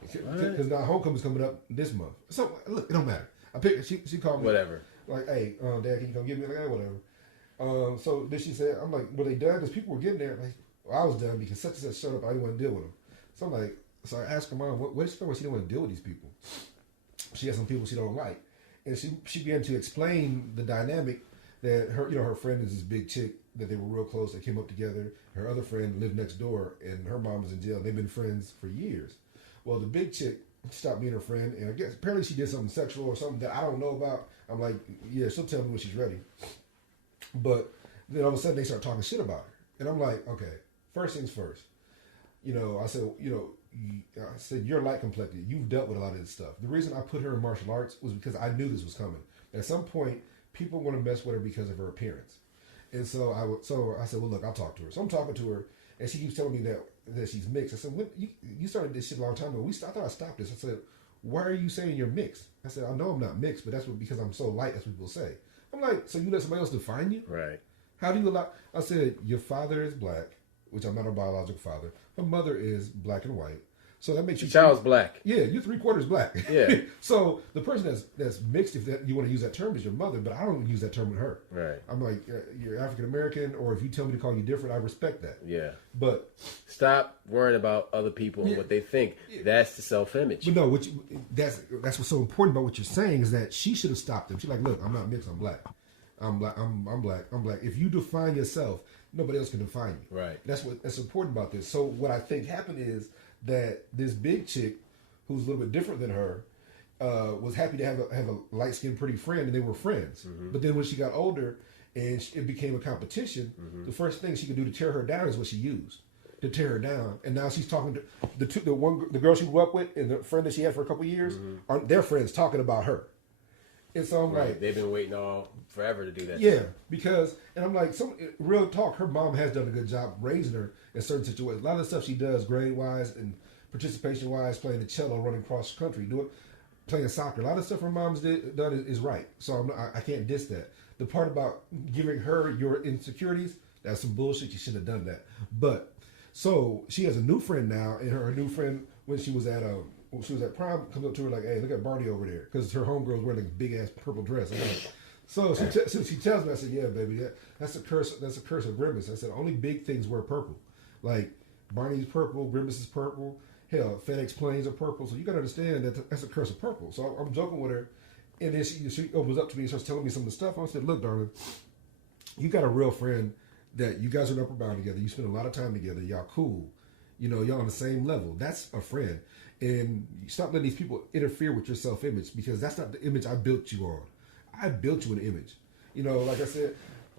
Because now homecoming's coming up this month. So look, it don't matter. I picked. She called me. Whatever. Like, hey, Dad, can you come get me? Like, hey, whatever. So then she said, I'm like, were they done? Because people were getting there. Like, well, I was done because such and such showed up. I didn't want to deal with them. So I'm like, so I asked her mom, what is she doing? She didn't want to deal with these people. She has some people she don't like, and she began to explain the dynamic that her friend is this big chick that they were real close. They came up together. Her other friend lived next door, and her mom was in jail. They've been friends for years. Well, the big chick stopped being her friend, and I guess apparently she did something sexual or something that I don't know about. I'm like, yeah, she'll tell me when she's ready. But then all of a sudden they start talking shit about her, and I'm like, okay, first things first. I said you're light complected. You've dealt with a lot of this stuff. The reason I put her in martial arts was because I knew this was coming. At some point, people want to mess with her because of her appearance, and so I said, well, look, I'll talk to her. So I'm talking to her, and she keeps telling me that she's mixed. I said, when you started this shit a long time ago. I thought I stopped this. I said, why are you saying you're mixed? I said, I know I'm not mixed, but that's because I'm so light, as people say. I'm like, so you let somebody else define you? Right. How do you allow? I said, your father is black, which I'm not a biological father. Her mother is black and white. So that makes you... The child's black. Yeah, you're 3/4 black. Yeah. So the person that's mixed, if you want to use that term, is your mother, but I don't use that term with her. Right. I'm like, you're African American, or if you tell me to call you different, I respect that. Yeah. But... Stop worrying about other people and what they think. Yeah. That's the self-image. But no, that's what's so important about what you're saying is that she should have stopped them. She's like, look, I'm not mixed, I'm black. I'm black. I'm black. If you define yourself, nobody else can define you. Right. That's important about this. So what I think happened is that this big chick, who's a little bit different than her, was happy to have a light skinned pretty friend, and they were friends. Mm-hmm. But then when she got older and it became a competition, mm-hmm. the first thing she could do to tear her down is what she used to tear her down. And now she's talking to the girl she grew up with and the friend that she had for a couple of years, mm-hmm. are their friends talking about her. And so I'm like, they've been waiting forever to do that. Yeah, because, and I'm like, real talk, her mom has done a good job raising her in certain situations. A lot of the stuff she does, grade wise and participation wise, playing the cello, running cross country, playing soccer. A lot of stuff her mom's done is right. So I can't diss that. The part about giving her your insecurities, that's some bullshit. You shouldn't have done that. But so she has a new friend now, and her new friend, when she was at prom, comes up to her like, hey, look at Barney over there. Because her homegirl's wearing a big-ass purple dress. So she tells me, I said, yeah, baby, that's a curse. That's a curse of Grimace. I said, only big things wear purple. Like, Barney's purple, Grimace is purple. Hell, FedEx planes are purple. So you got to understand that that's a curse of purple. So I'm joking with her. And then she opens up to me and starts telling me some of the stuff. I said, look, darling, you got a real friend that you guys are upper bound together. You spend a lot of time together. Y'all cool. Y'all on the same level. That's a friend. And stop letting these people interfere with your self-image, because that's not the image I built you on. I built you an image. Like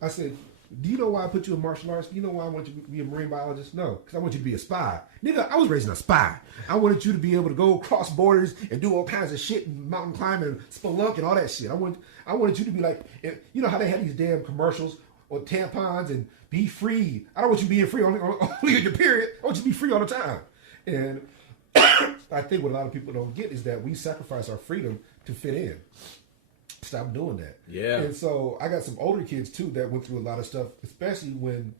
I said, do you know why I put you in martial arts? Do you know why I want you to be a marine biologist? No, because I want you to be a spy. Nigga, I was raising a spy. I wanted you to be able to go cross borders and do all kinds of shit and mountain climbing and spelunk and all that shit. I wanted you to be like, you know how they had these damn commercials or tampons and be free. I don't want you being free only on your period. I want you to be free all the time. And I think what a lot of people don't get is that we sacrifice our freedom to fit in. stop doing that. Yeah. And so I got some older kids too that went through a lot of stuff, especially when,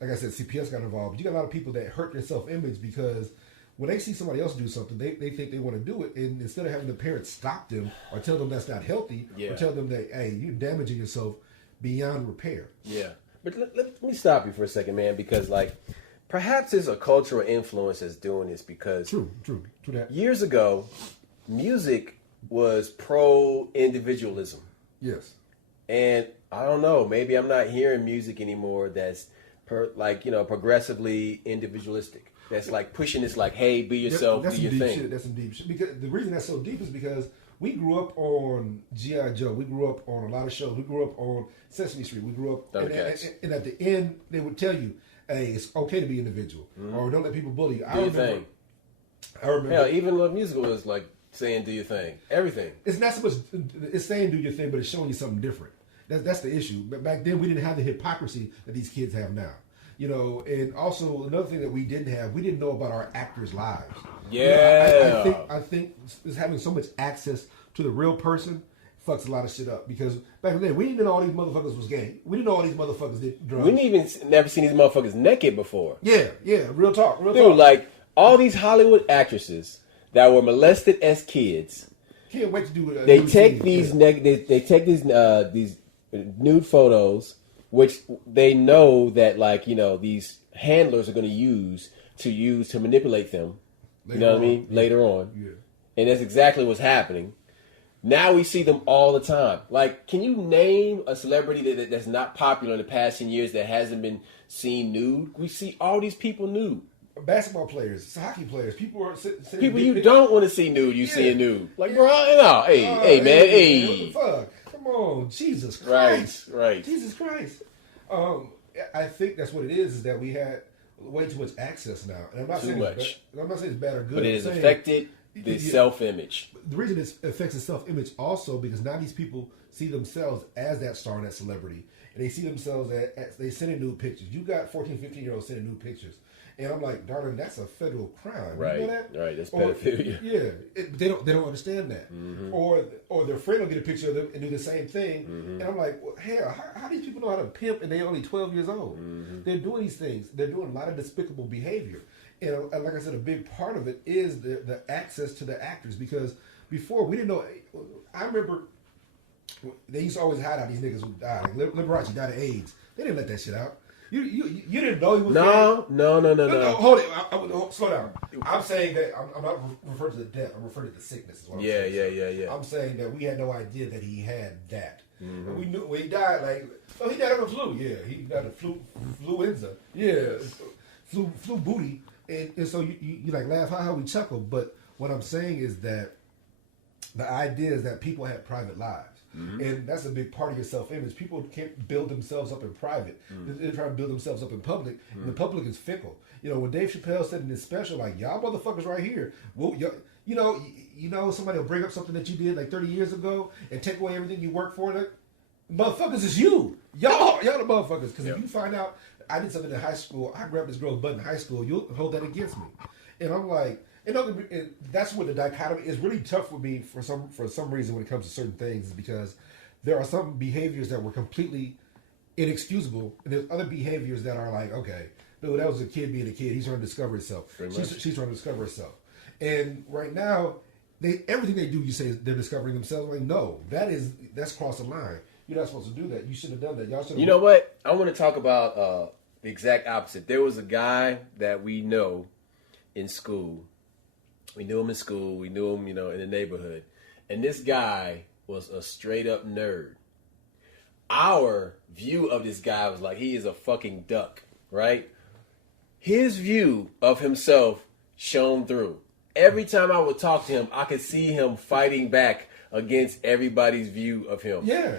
like I said, CPS got involved. But you got a lot of people that hurt their self-image because when they see somebody else do something, they think they want to do it, and instead of having the parents stop them or tell them that's not healthy, or tell them that, hey, you're damaging yourself beyond repair. Yeah. But let me stop you for a second, man, because like perhaps it's a cultural influence that's doing this because True that. years ago, music was pro-individualism. Yes. And I don't know, maybe I'm not hearing music anymore that's progressively individualistic. That's like pushing this like, hey, be yourself, that's do your deep thing. Shit. That's some deep shit. Because the reason that's so deep is because we grew up on G.I. Joe. We grew up on a lot of shows. We grew up on Sesame Street. We grew up, and at the end, they would tell you, hey, it's okay to be individual, or don't let people bully you. Do your thing. I remember. Hell, even Love Musical was like saying, do your thing. Everything. It's not so much, it's saying do your thing, but it's showing you something different. That's the issue. But back then, we didn't have the hypocrisy that these kids have now. You know, and also another thing that we didn't have, we didn't know about our actors' lives. Yeah. You know, I think just having so much access to the real person fucks a lot of shit up. Because back then, we didn't know all these motherfuckers was gay. We didn't know all these motherfuckers did drugs. We didn't even never seen these motherfuckers naked before. Yeah, real talk. Dude, like all these Hollywood actresses that were molested as kids. Can't wait to do it. They take these they take these nude photos, which they know that like, you know, these handlers are going to use to manipulate them. You know what I mean? Later on. Yeah. And that's exactly what's happening. Now we see them all the time. Like, can you name a celebrity that's not popular in the past 10 years that hasn't been seen nude? We see all these people nude. Basketball players, hockey players, people are people you don't want to see nude, you see nude. Like, bro, no, hey, man, hey. What the fuck? Come on, Jesus Christ. Right. Jesus Christ. I think that's what it is that we had way too much access now. And I'm not saying it's bad or good. But it has affected the self-image. The reason it affects the self-image also because now these people see themselves as that star and that celebrity. And they see themselves as they send in nude pictures. You got 14, 15-year-olds sending nude pictures. And I'm like, darling, that's a federal crime. Right, you know that? Right, that's pedophilia. Yeah, they don't understand that. Mm-hmm. Or their friend will get a picture of them and do the same thing. Mm-hmm. And I'm like, well, hell, how do these people know how to pimp and they're only 12 years old? Mm-hmm. They're doing these things. They're doing a lot of despicable behavior. And like I said, a big part of it is the access to the actors because before we didn't know. I remember they used to always hide out these niggas who died. Like Liberace died of AIDS. They didn't let that shit out. You didn't know he was No. Hold it. Slow down. I'm saying that I'm not referring to the death. I'm referring to the sickness. Is what I'm saying. Yeah. I'm saying that we had no idea that he had that. Mm-hmm. We knew when he died. Like, oh, he died of the flu. Yeah, he died of fluenza. Yeah, flu booty. And so you like laugh how we chuckle. But what I'm saying is that the idea is that people have private lives. Mm-hmm. And that's a big part of your self-image. People can't build themselves up in private. Mm-hmm. They're trying to build themselves up in public. Mm-hmm. And the public is fickle. You know, when Dave Chappelle said in his special, like, y'all motherfuckers right here, well, you know, somebody will bring up something that you did like 30 years ago and take away everything you worked for. Like, motherfuckers is you. Y'all the motherfuckers. Because if you find out I did something in high school, I grabbed this girl's butt in high school, you'll hold that against me. And I'm like, and that's what the dichotomy is really tough for me for some reason when it comes to certain things is because there are some behaviors that were completely inexcusable and there's other behaviors that are like, okay, no, that was a kid being a kid. He's trying to discover himself. She's trying to discover herself. And right now, everything they do, you say they're discovering themselves. Like, no, that's crossed the line. You're not supposed to do that. You shouldn't have done that. Y'all should. You know what? I want to talk about the exact opposite. There was a guy that we know in school. We knew him in school. We knew him, in the neighborhood. And this guy was a straight up nerd. Our view of this guy was like, he is a fucking duck, right? His view of himself shone through. Every time I would talk to him, I could see him fighting back against everybody's view of him. Yeah.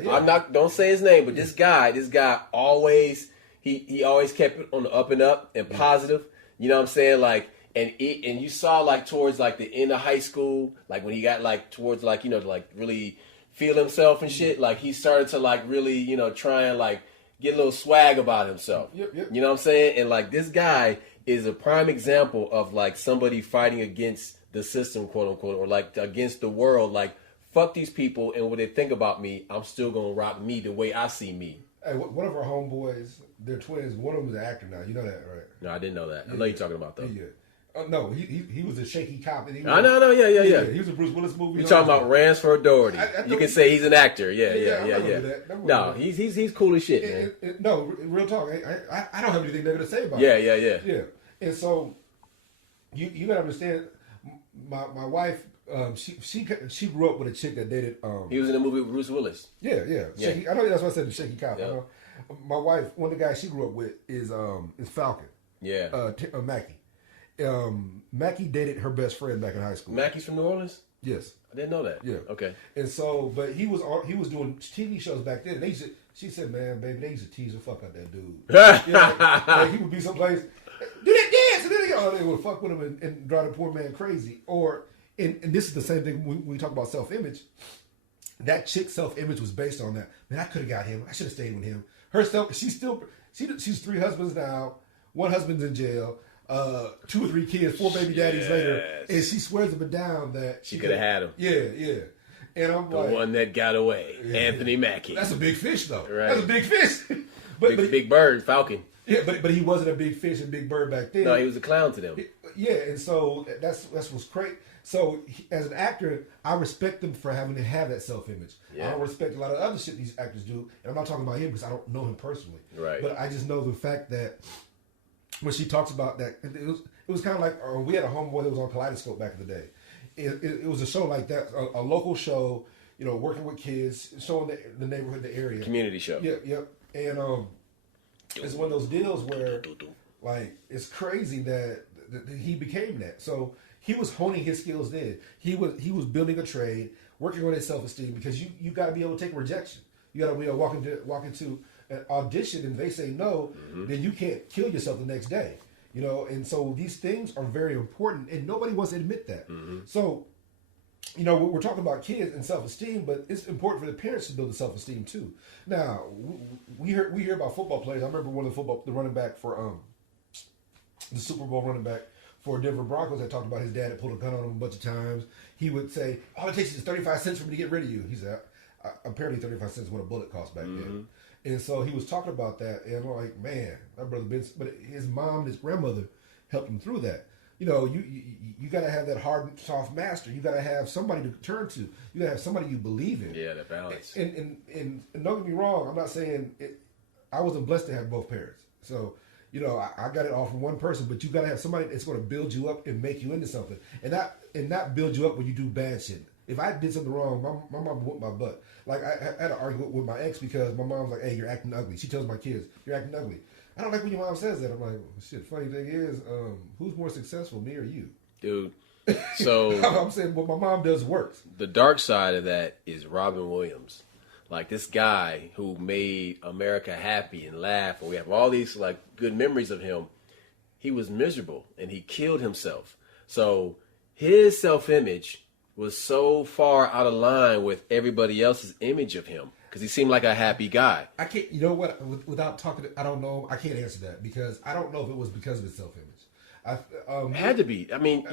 Don't say his name, but this guy always, he always kept it on the up and up and positive. You know what I'm saying? Like, and you saw like towards like the end of high school, like when he got like towards like, to like really feel himself and shit, like he started to like really, try and like get a little swag about himself. Yep. You know what I'm saying? And like this guy is a prime example of like somebody fighting against the system, quote unquote, or like against the world, like fuck these people and what they think about me. I'm still gonna rock me the way I see me. Hey, one of our homeboys, they're twins. One of them is an actor now. You know that, right? No, I didn't know that. I know you're talking about though. Yeah. No, he was a shaky cop. And I know. Yeah. He was a Bruce Willis movie. You're talking about Ransford Doherty. You can say he's an actor. Yeah. No, he's cool as shit, man. No, real talk. I don't have anything negative to say about it. Yeah. And so you gotta understand. My wife, she grew up with a chick that dated. He was in a movie with Bruce Willis. Yeah. Shaky, I know that's why I said the shaky cop. Yep. My wife, one of the guys she grew up with is Falcon. Yeah. Mackie. Mackie dated her best friend back in high school. Mackie's from New Orleans? Yes. I didn't know that. Yeah. Okay. And so, but he was doing TV shows back then. And she said, man, baby, they used to tease the fuck out that dude. Like he would be someplace, do that dance, and then they would fuck with him and drive the poor man crazy. And this is the same thing when we talk about self-image. That chick's self-image was based on that. Man, I could have got him. I should have stayed with him. Herself, she's 3 husbands now. 1 husband's in jail. 2 or 3 kids, 4 baby daddies later, and she swears up and down that she could have had him. Yeah. And I'm the like, one that got away, Anthony Mackie. That's a big fish, though. Right. That's a big fish. big bird, Falcon. Yeah, but he wasn't a big fish and big bird back then. No, he was a clown to them. Yeah, and so that's what's great. So as an actor, I respect them for having to have that self-image. Yeah. I don't respect a lot of other shit these actors do, and I'm not talking about him because I don't know him personally. Right. But I just know the fact that when she talks about that, it was kind of like we had a homeboy that was on Kaleidoscope back in the day. It was a show like that, a local show, working with kids, showing the neighborhood, the area. Community show. Yep. And it's one of those deals where, like, it's crazy that he became that. So he was honing his skills then. He was building a trade, working on his self-esteem, because you got to be able to take rejection. You got to be able to walk into an audition and they say no, then you can't kill yourself the next day. And so these things are very important, and nobody wants to admit that. So, we're talking about kids and self-esteem, but it's important for the parents to build the self-esteem too. Now, we hear about football players. I remember one of the running back for the Super Bowl running back for Denver Broncos that talked about his dad had pulled a gun on him a bunch of times. He would say, all it takes is 35 cents for me to get rid of you. He said, apparently 35 cents is what a bullet cost back then. And so he was talking about that, and I'm like, man, that brother Ben, but his mom, his grandmother helped him through that. You got to have that hard, soft master. You got to have somebody to turn to. You got to have somebody you believe in. Yeah, that balance. And don't get me wrong, I'm not saying I wasn't blessed to have both parents. So, I got it all from one person, but you got to have somebody that's going to build you up and make you into something, and not build you up when you do bad shit. If I did something wrong, my mom whooped my butt. Like, I had an argument with my ex because my mom's like, hey, you're acting ugly. She tells my kids, you're acting ugly. I don't like when your mom says that. I'm like, shit, funny thing is, who's more successful, me or you? Dude, so... I'm saying what my mom does works. The dark side of that is Robin Williams. Like, this guy who made America happy and laugh, and we have all these, like, good memories of him. He was miserable, and he killed himself. So, his self-image was so far out of line with everybody else's image of him because he seemed like a happy guy. I can't, you know what? Without talking, I don't know. I can't answer that because I don't know if it was because of his self-image. It had to be. I mean,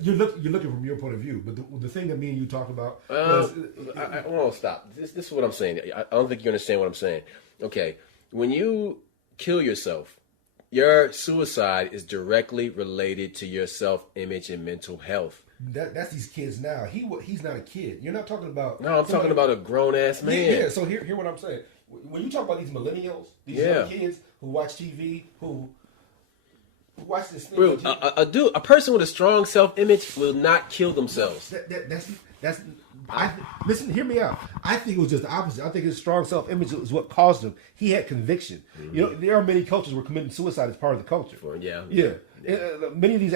you're looking from your point of view, but the thing that me and you talked about. I won't stop. This is what I'm saying. I don't think you understand what I'm saying. Okay, when you kill yourself, your suicide is directly related to your self-image and mental health. That's these kids now. He's not a kid. You're not talking about. No, I'm talking about a grown ass man. Yeah. So hear what I'm saying. When you talk about these millennials, these young kids who watch TV, who watch this thing. Bro, a person with a strong self-image will not kill themselves. That's. Listen, hear me out. I think it was just the opposite. I think his strong self-image is what caused him. He had conviction. There are many cultures where committing suicide is part of the culture. Yeah. Many of these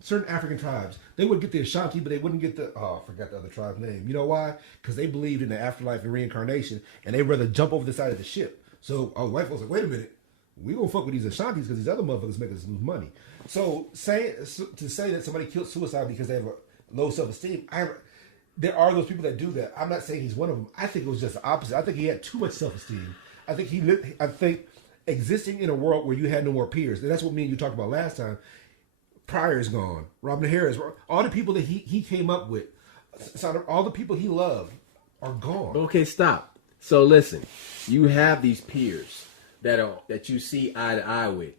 certain African tribes, they would get the Ashanti, but they wouldn't get I forgot the other tribe's name. You know why? Because they believed in the afterlife and reincarnation, and they'd rather jump over the side of the ship. So our white folks like, wait a minute, we gonna fuck with these Ashantis because these other motherfuckers make us lose money. So to say that somebody killed suicide because they have a low self-esteem, there are those people that do that. I'm not saying he's one of them. I think it was just the opposite. I think he had too much self-esteem. I think existing in a world where you had no more peers, and that's what me and you talked about last time. Pryor is gone. Robin Harris, all the people that he came up with, all the people he loved are gone. Okay, stop. So listen, you have these peers that you see eye to eye with,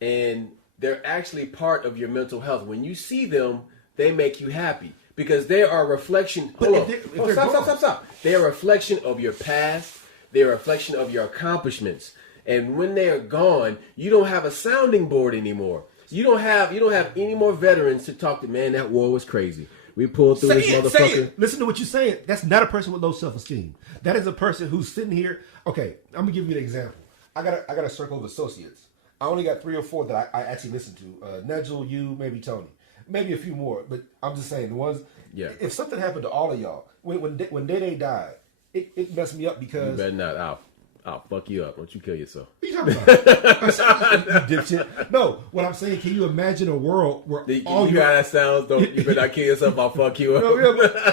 and they're actually part of your mental health. When you see them, they make you happy because they are a reflection. Stop. They're a reflection of your past. They're a reflection of your accomplishments. And when they are gone, you don't have a sounding board anymore. You don't have any more veterans to talk to. Man, that war was crazy. We pulled through this motherfucker. Say it. Listen to what you're saying. That's not a person with low self-esteem. That is a person who's sitting here. Okay, I'm gonna give you an example. I got a circle of associates. I only got 3 or 4 that I actually listen to. Nigel, you, maybe Tony, maybe a few more. But I'm just saying the ones. Yeah. If something happened to all of y'all when Day died, it messed me up because. You better not. I'll fuck you up. Don't you kill yourself. What are you talking about? You dipshit. No, what I'm saying, can you imagine a world where all you got that sounds, you better not kill yourself, I'll fuck you up.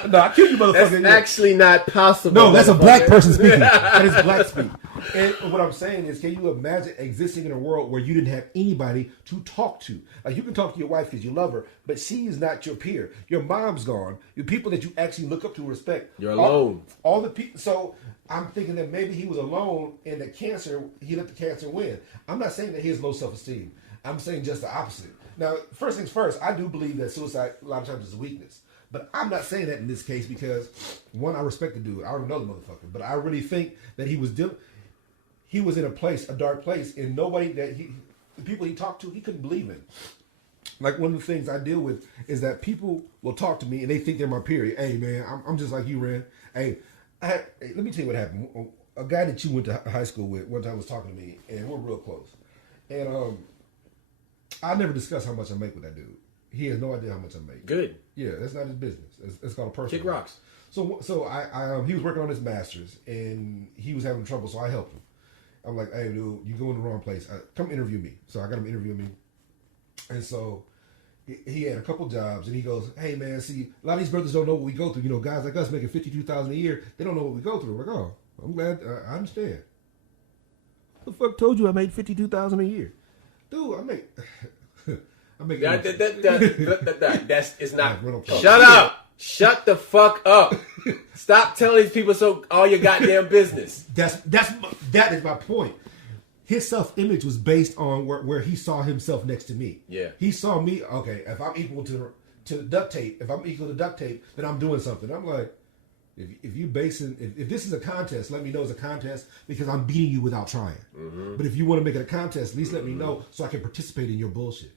No, I kill you, motherfucker. That's actually not possible. No, that's a black person speaking. That is black speak. And what I'm saying is, can you imagine existing in a world where you didn't have anybody to talk to? Like, you can talk to your wife because you love her, but she is not your peer. Your mom's gone. The people that you actually look up to respect. You're alone. All the people. So I'm thinking that maybe he was alone and the cancer, he let the cancer win. I'm not saying that he has low self-esteem. I'm saying just the opposite. Now, first things first, I do believe that suicide a lot of times is a weakness. But I'm not saying that in this case because, one, I respect the dude. I already know the motherfucker. But I really think that he was in a dark place, and nobody the people he talked to, he couldn't believe in. Like, one of the things I deal with is that people will talk to me and they think they're my peer. Hey, man, I'm just like you, Ren. Hey, let me tell you what happened. A guy that you went to high school with one time was talking to me, and we're real close. And I never discuss how much I make with that dude. He has no idea how much I make. Good. Yeah, that's not his business. It's called a personal. Kick rocks. So I he was working on his master's, and he was having trouble, so I helped him. I'm like, hey, dude, you go in the wrong place. Come interview me. So I got him interviewing me. And so he had a couple jobs, and he goes, hey, man, see, a lot of these brothers don't know what we go through. You know, guys like us making $52,000 a year, they don't know what we go through. I'm like, oh, I'm glad. I understand. Who the fuck told you I made $52,000 a year? Dude, I make it's not. Shut up. Shut the fuck up. Stop telling these people all your goddamn business. That is my point. His self-image was based on where he saw himself next to me. Yeah. He saw me, okay, if I'm equal to duct tape, then I'm doing something. I'm like, if this is a contest, let me know it's a contest because I'm beating you without trying. Mm-hmm. But if you want to make it a contest, at least let me know so I can participate in your bullshit.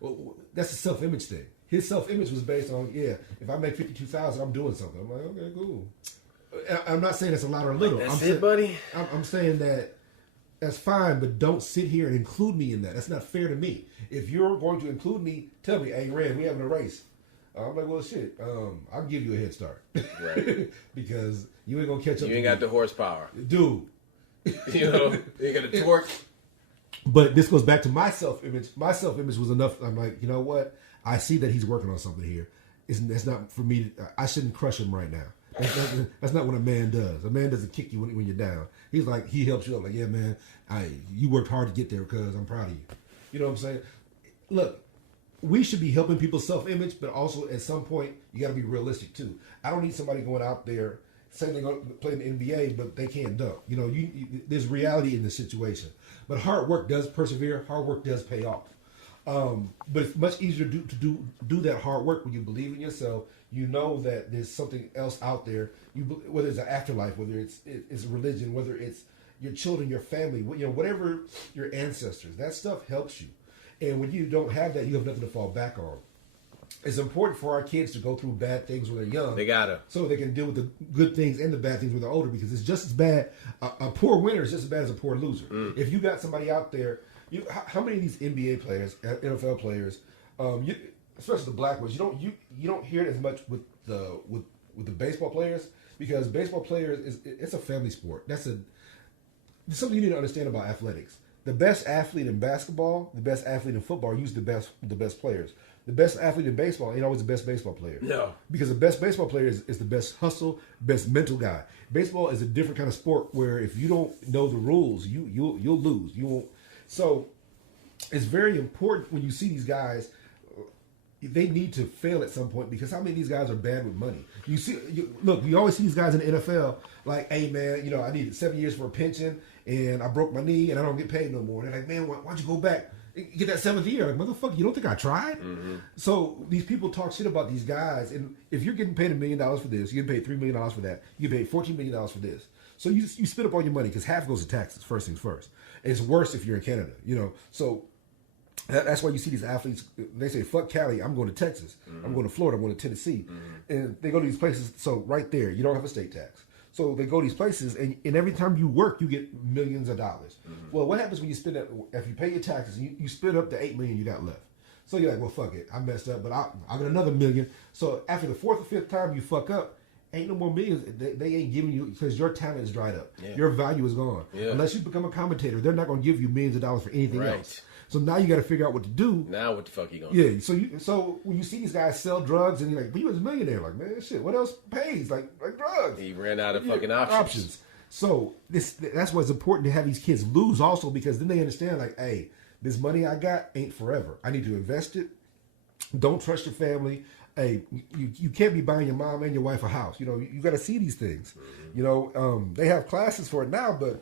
Well, that's a self-image thing. His self-image was based on, if I make $52,000, I'm doing something. I'm like, okay, cool. I'm not saying it's a lot or a little. Buddy. I'm saying that that's fine, but don't sit here and include me in that. That's not fair to me. If you're going to include me, tell me, hey, Ren, we having a race. I'm like, well, shit, I'll give you a head start. Right. Because you ain't going to catch up. You ain't got the horsepower. Dude. You know, you ain't got the torque. But this goes back to my self-image. My self-image was enough. I'm like, you know what? I see that he's working on something here. That's not for me. I shouldn't crush him right now. That's not what a man does. A man doesn't kick you when you're down. He's like, he helps you up. Like, yeah, man, you worked hard to get there because I'm proud of you. You know what I'm saying? Look, we should be helping people's self-image, but also at some point, you got to be realistic too. I don't need somebody going out there saying they're going to play in the NBA, but they can't dunk. You know, there's reality in the situation. But hard work does persevere. Hard work does pay off. But it's much easier to do that hard work when you believe in yourself. You know that there's something else out there. Whether it's an afterlife, whether it's religion, whether it's your children, your family, whatever your ancestors. That stuff helps you. And when you don't have that, you have nothing to fall back on. It's important for our kids to go through bad things when they're young. They gotta. So they can deal with the good things and the bad things when they're older, because it's just as bad. A poor winner is just as bad as a poor loser. Mm. If you got somebody out there, how many of these NBA players, NFL players, especially the black ones, you don't hear it as much with the baseball players, because baseball players it's a family sport. That's something you need to understand about athletics. The best athlete in basketball, the best athlete in football, use the best players. The best athlete in baseball ain't always the best baseball player. No. Because the best baseball player is the best hustle, best mental guy. Baseball is a different kind of sport where if you don't know the rules, you'll lose. You won't. So it's very important when you see these guys. they need to fail at some point, because how many of these guys are bad with money? You always see these guys in the NFL like, hey man, I needed 7 years for a pension and I broke my knee and I don't get paid no more. And they're like, man, why'd you go back? Get that 7th year. Like, motherfucker, you don't think I tried? Mm-hmm. So these people talk shit about these guys, and if you're getting paid $1 million for this, you're getting paid $3 million for that, you get paid $14 million for this. So you split up all your money, because half goes to taxes. First things first. And it's worse if you're in Canada, So that's why you see these athletes. They say, "Fuck Cali, I'm going to Texas. Mm-hmm. I'm going to Florida. I'm going to Tennessee," and they go to these places. So right there, you don't have a state tax. So they go to these places, and every time you work, you get millions of dollars. Mm-hmm. Well, what happens when you spend that? If you pay your taxes, you split up the $8 million you got left. So you're like, well, fuck it, I messed up, but I got another $1 million. So after the 4th or 5th time you fuck up, ain't no more millions. They ain't giving you, because your talent is dried up. Yeah. Your value is gone. Yeah. Unless you become a commentator, they're not going to give you millions of dollars for anything else. So now you got to figure out what to do. Now what the fuck you gonna do? Yeah. So when you see these guys sell drugs, and you're like, but you was a millionaire. Like, man, shit, what else pays? Like drugs. He ran out of fucking options. So that's why it's important to have these kids lose also, because then they understand, like, hey, this money I got ain't forever. I need to invest it. Don't trust your family. Hey, you can't be buying your mom and your wife a house. You got to see these things. Mm-hmm. They have classes for it now, but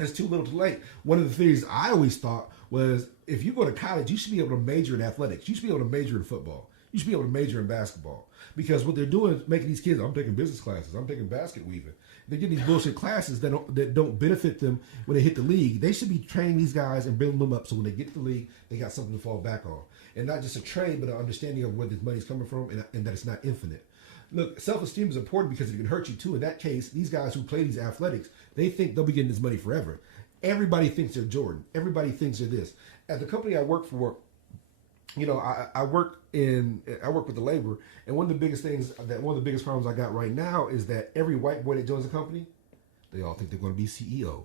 it's too little too late. One of the things I always thought was, if you go to college, you should be able to major in athletics. You should be able to major in football. You should be able to major in basketball. Because what they're doing is making these kids, I'm taking business classes, I'm taking basket weaving. They're getting these bullshit classes that don't benefit them when they hit the league. They should be training these guys and building them up, so when they get to the league, they got something to fall back on. And not just a trade, but an understanding of where this money's coming from, and that it's not infinite. Look, self-esteem is important, because it can hurt you too. In that case, these guys who play these athletics, they think they'll be getting this money forever. Everybody thinks they're Jordan. Everybody thinks they're this. At the company I work for, I work with the labor, and one of the biggest problems I got right now is that every white boy that joins the company, they all think they're going to be CEO.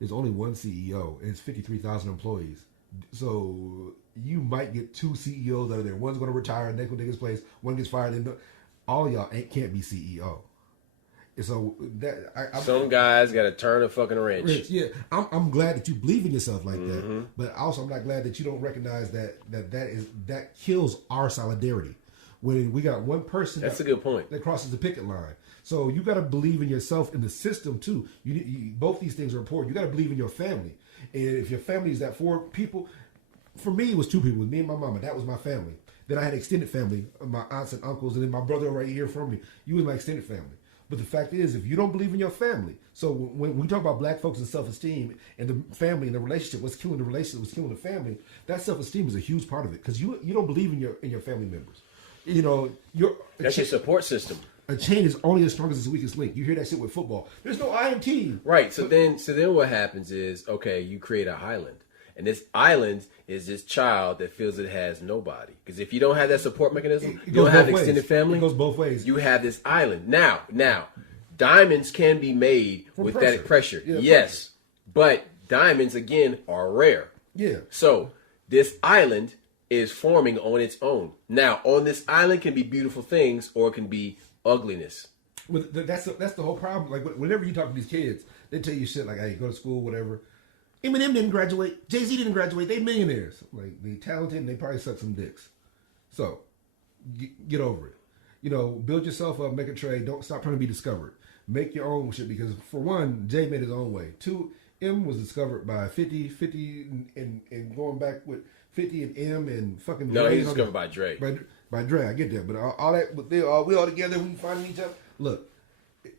There's only one CEO, and it's 53,000 employees. So you might get 2 CEOs out of there. One's going to retire, next one takes his place, one gets fired, and all of y'all can't be CEO. So some guys got to turn a fucking wrench. Yeah, I'm glad that you believe in yourself like that, but also I'm not glad that you don't recognize that kills our solidarity. When we got one person, that's a good point, that crosses the picket line. So you got to believe in yourself, in the system too. You both these things are important. You got to believe in your family, and if your family is that 4 people, for me it was 2 people, me and my mama. That was my family. Then I had extended family, my aunts and uncles, and then my brother right here from me. You was my extended family. But the fact is, if you don't believe in your family, so when we talk about black folks and self-esteem and the family and the relationship, what's killing the relationship, what's killing the family, that self-esteem is a huge part of it, because you don't believe in your family members. That's your support system. A chain is only as strong as its weakest link. You hear that shit with football. There's no I in team. Right. So then what happens is, okay, you create a island. And this island is this child that feels it has nobody. Because if you don't have that support mechanism, you don't have extended family. It goes both ways. You have this island. Now, diamonds can be made with that pressure. Yeah, yes. Pressure. But diamonds, again, are rare. Yeah. So this island is forming on its own. Now, on this island can be beautiful things, or it can be ugliness. That's the whole problem. Like, whenever you talk to these kids, they tell you shit like, hey, go to school, whatever. Eminem didn't graduate. Jay-Z didn't graduate. They millionaires. Like, they talented and they probably suck some dicks. So, get over it. Build yourself up, make a trade. Don't stop trying to be discovered. Make your own shit, because for one, Jay made his own way. 2, M was discovered by 50 and going back with 50 and M and fucking Dre. No, he was discovered by Dre. By Dre, I get that. But all that, we all together, we finding each other. Look,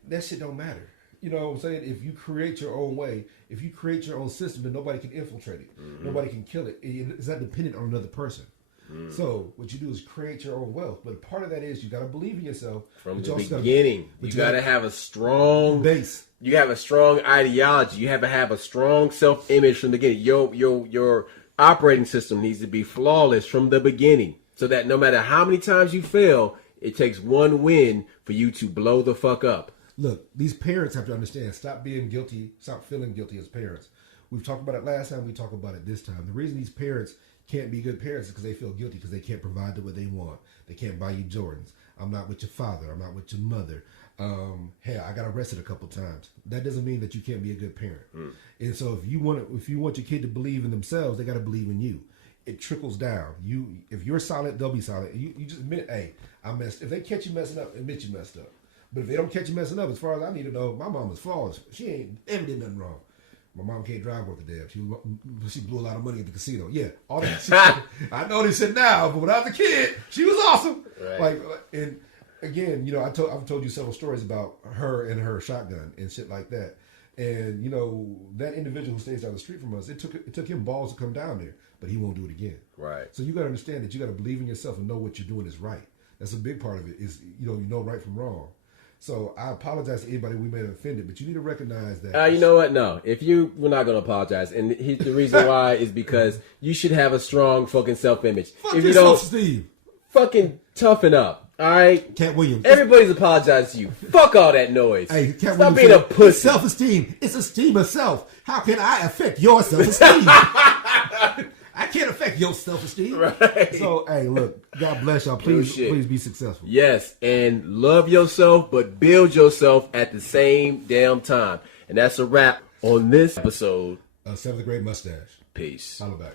that shit don't matter. You know what I'm saying? If you create your own way, if you create your own system, then nobody can infiltrate it. Mm-hmm. Nobody can kill it. It's not dependent on another person. Mm. So what you do is create your own wealth. But part of that is you got to believe in yourself. From the beginning. You got to have a strong base. You have a strong ideology. You have to have a strong self-image from the beginning. Your operating system needs to be flawless from the beginning, so that no matter how many times you fail, it takes one win for you to blow the fuck up. Look, these parents have to understand. Stop being guilty. Stop feeling guilty as parents. We've talked about it last time. We talk about it this time. The reason these parents can't be good parents is because they feel guilty, because they can't provide what they want. They can't buy you Jordans. I'm not with your father. I'm not with your mother. Hey, I got arrested a couple times. That doesn't mean that you can't be a good parent. Mm. And so if you want your kid to believe in themselves, they got to believe in you. it trickles down. If you're solid, they'll be solid. You just admit, hey, I messed. If they catch you messing up, admit you messed up. But if they don't catch you messing up, as far as I need to know, my mom is flawless. She ain't ever did nothing wrong. My mom can't drive worth a damn. She blew a lot of money at the casino. Yeah, all that. I notice it now, but when I was a kid, she was awesome. Right. And again, I've told you several stories about her and her shotgun and shit like that. And that individual who stays down the street from us, it took him balls to come down there, but he won't do it again. Right. So you got to understand that you got to believe in yourself and know what you're doing is right. That's a big part of it. Is you know right from wrong. So I apologize to anybody we may have offended, but you need to recognize that. You know what? No, we're not going to apologize, and the reason why is because you should have a strong fucking self-image. Fuck if your you don't, self-esteem. Fucking toughen up. All right, Cat Williams. Everybody's apologizing to you. Fuck all that noise. Hey, Cat Stop Williams being a pussy. Self-esteem. It's esteem of self. How can I affect your self-esteem? I can't affect your self-esteem. Right. So, hey, look, God bless y'all. Please be successful. Yes, and love yourself, but build yourself at the same damn time. And that's a wrap on this episode. 7th grade mustache. Peace. Holla back.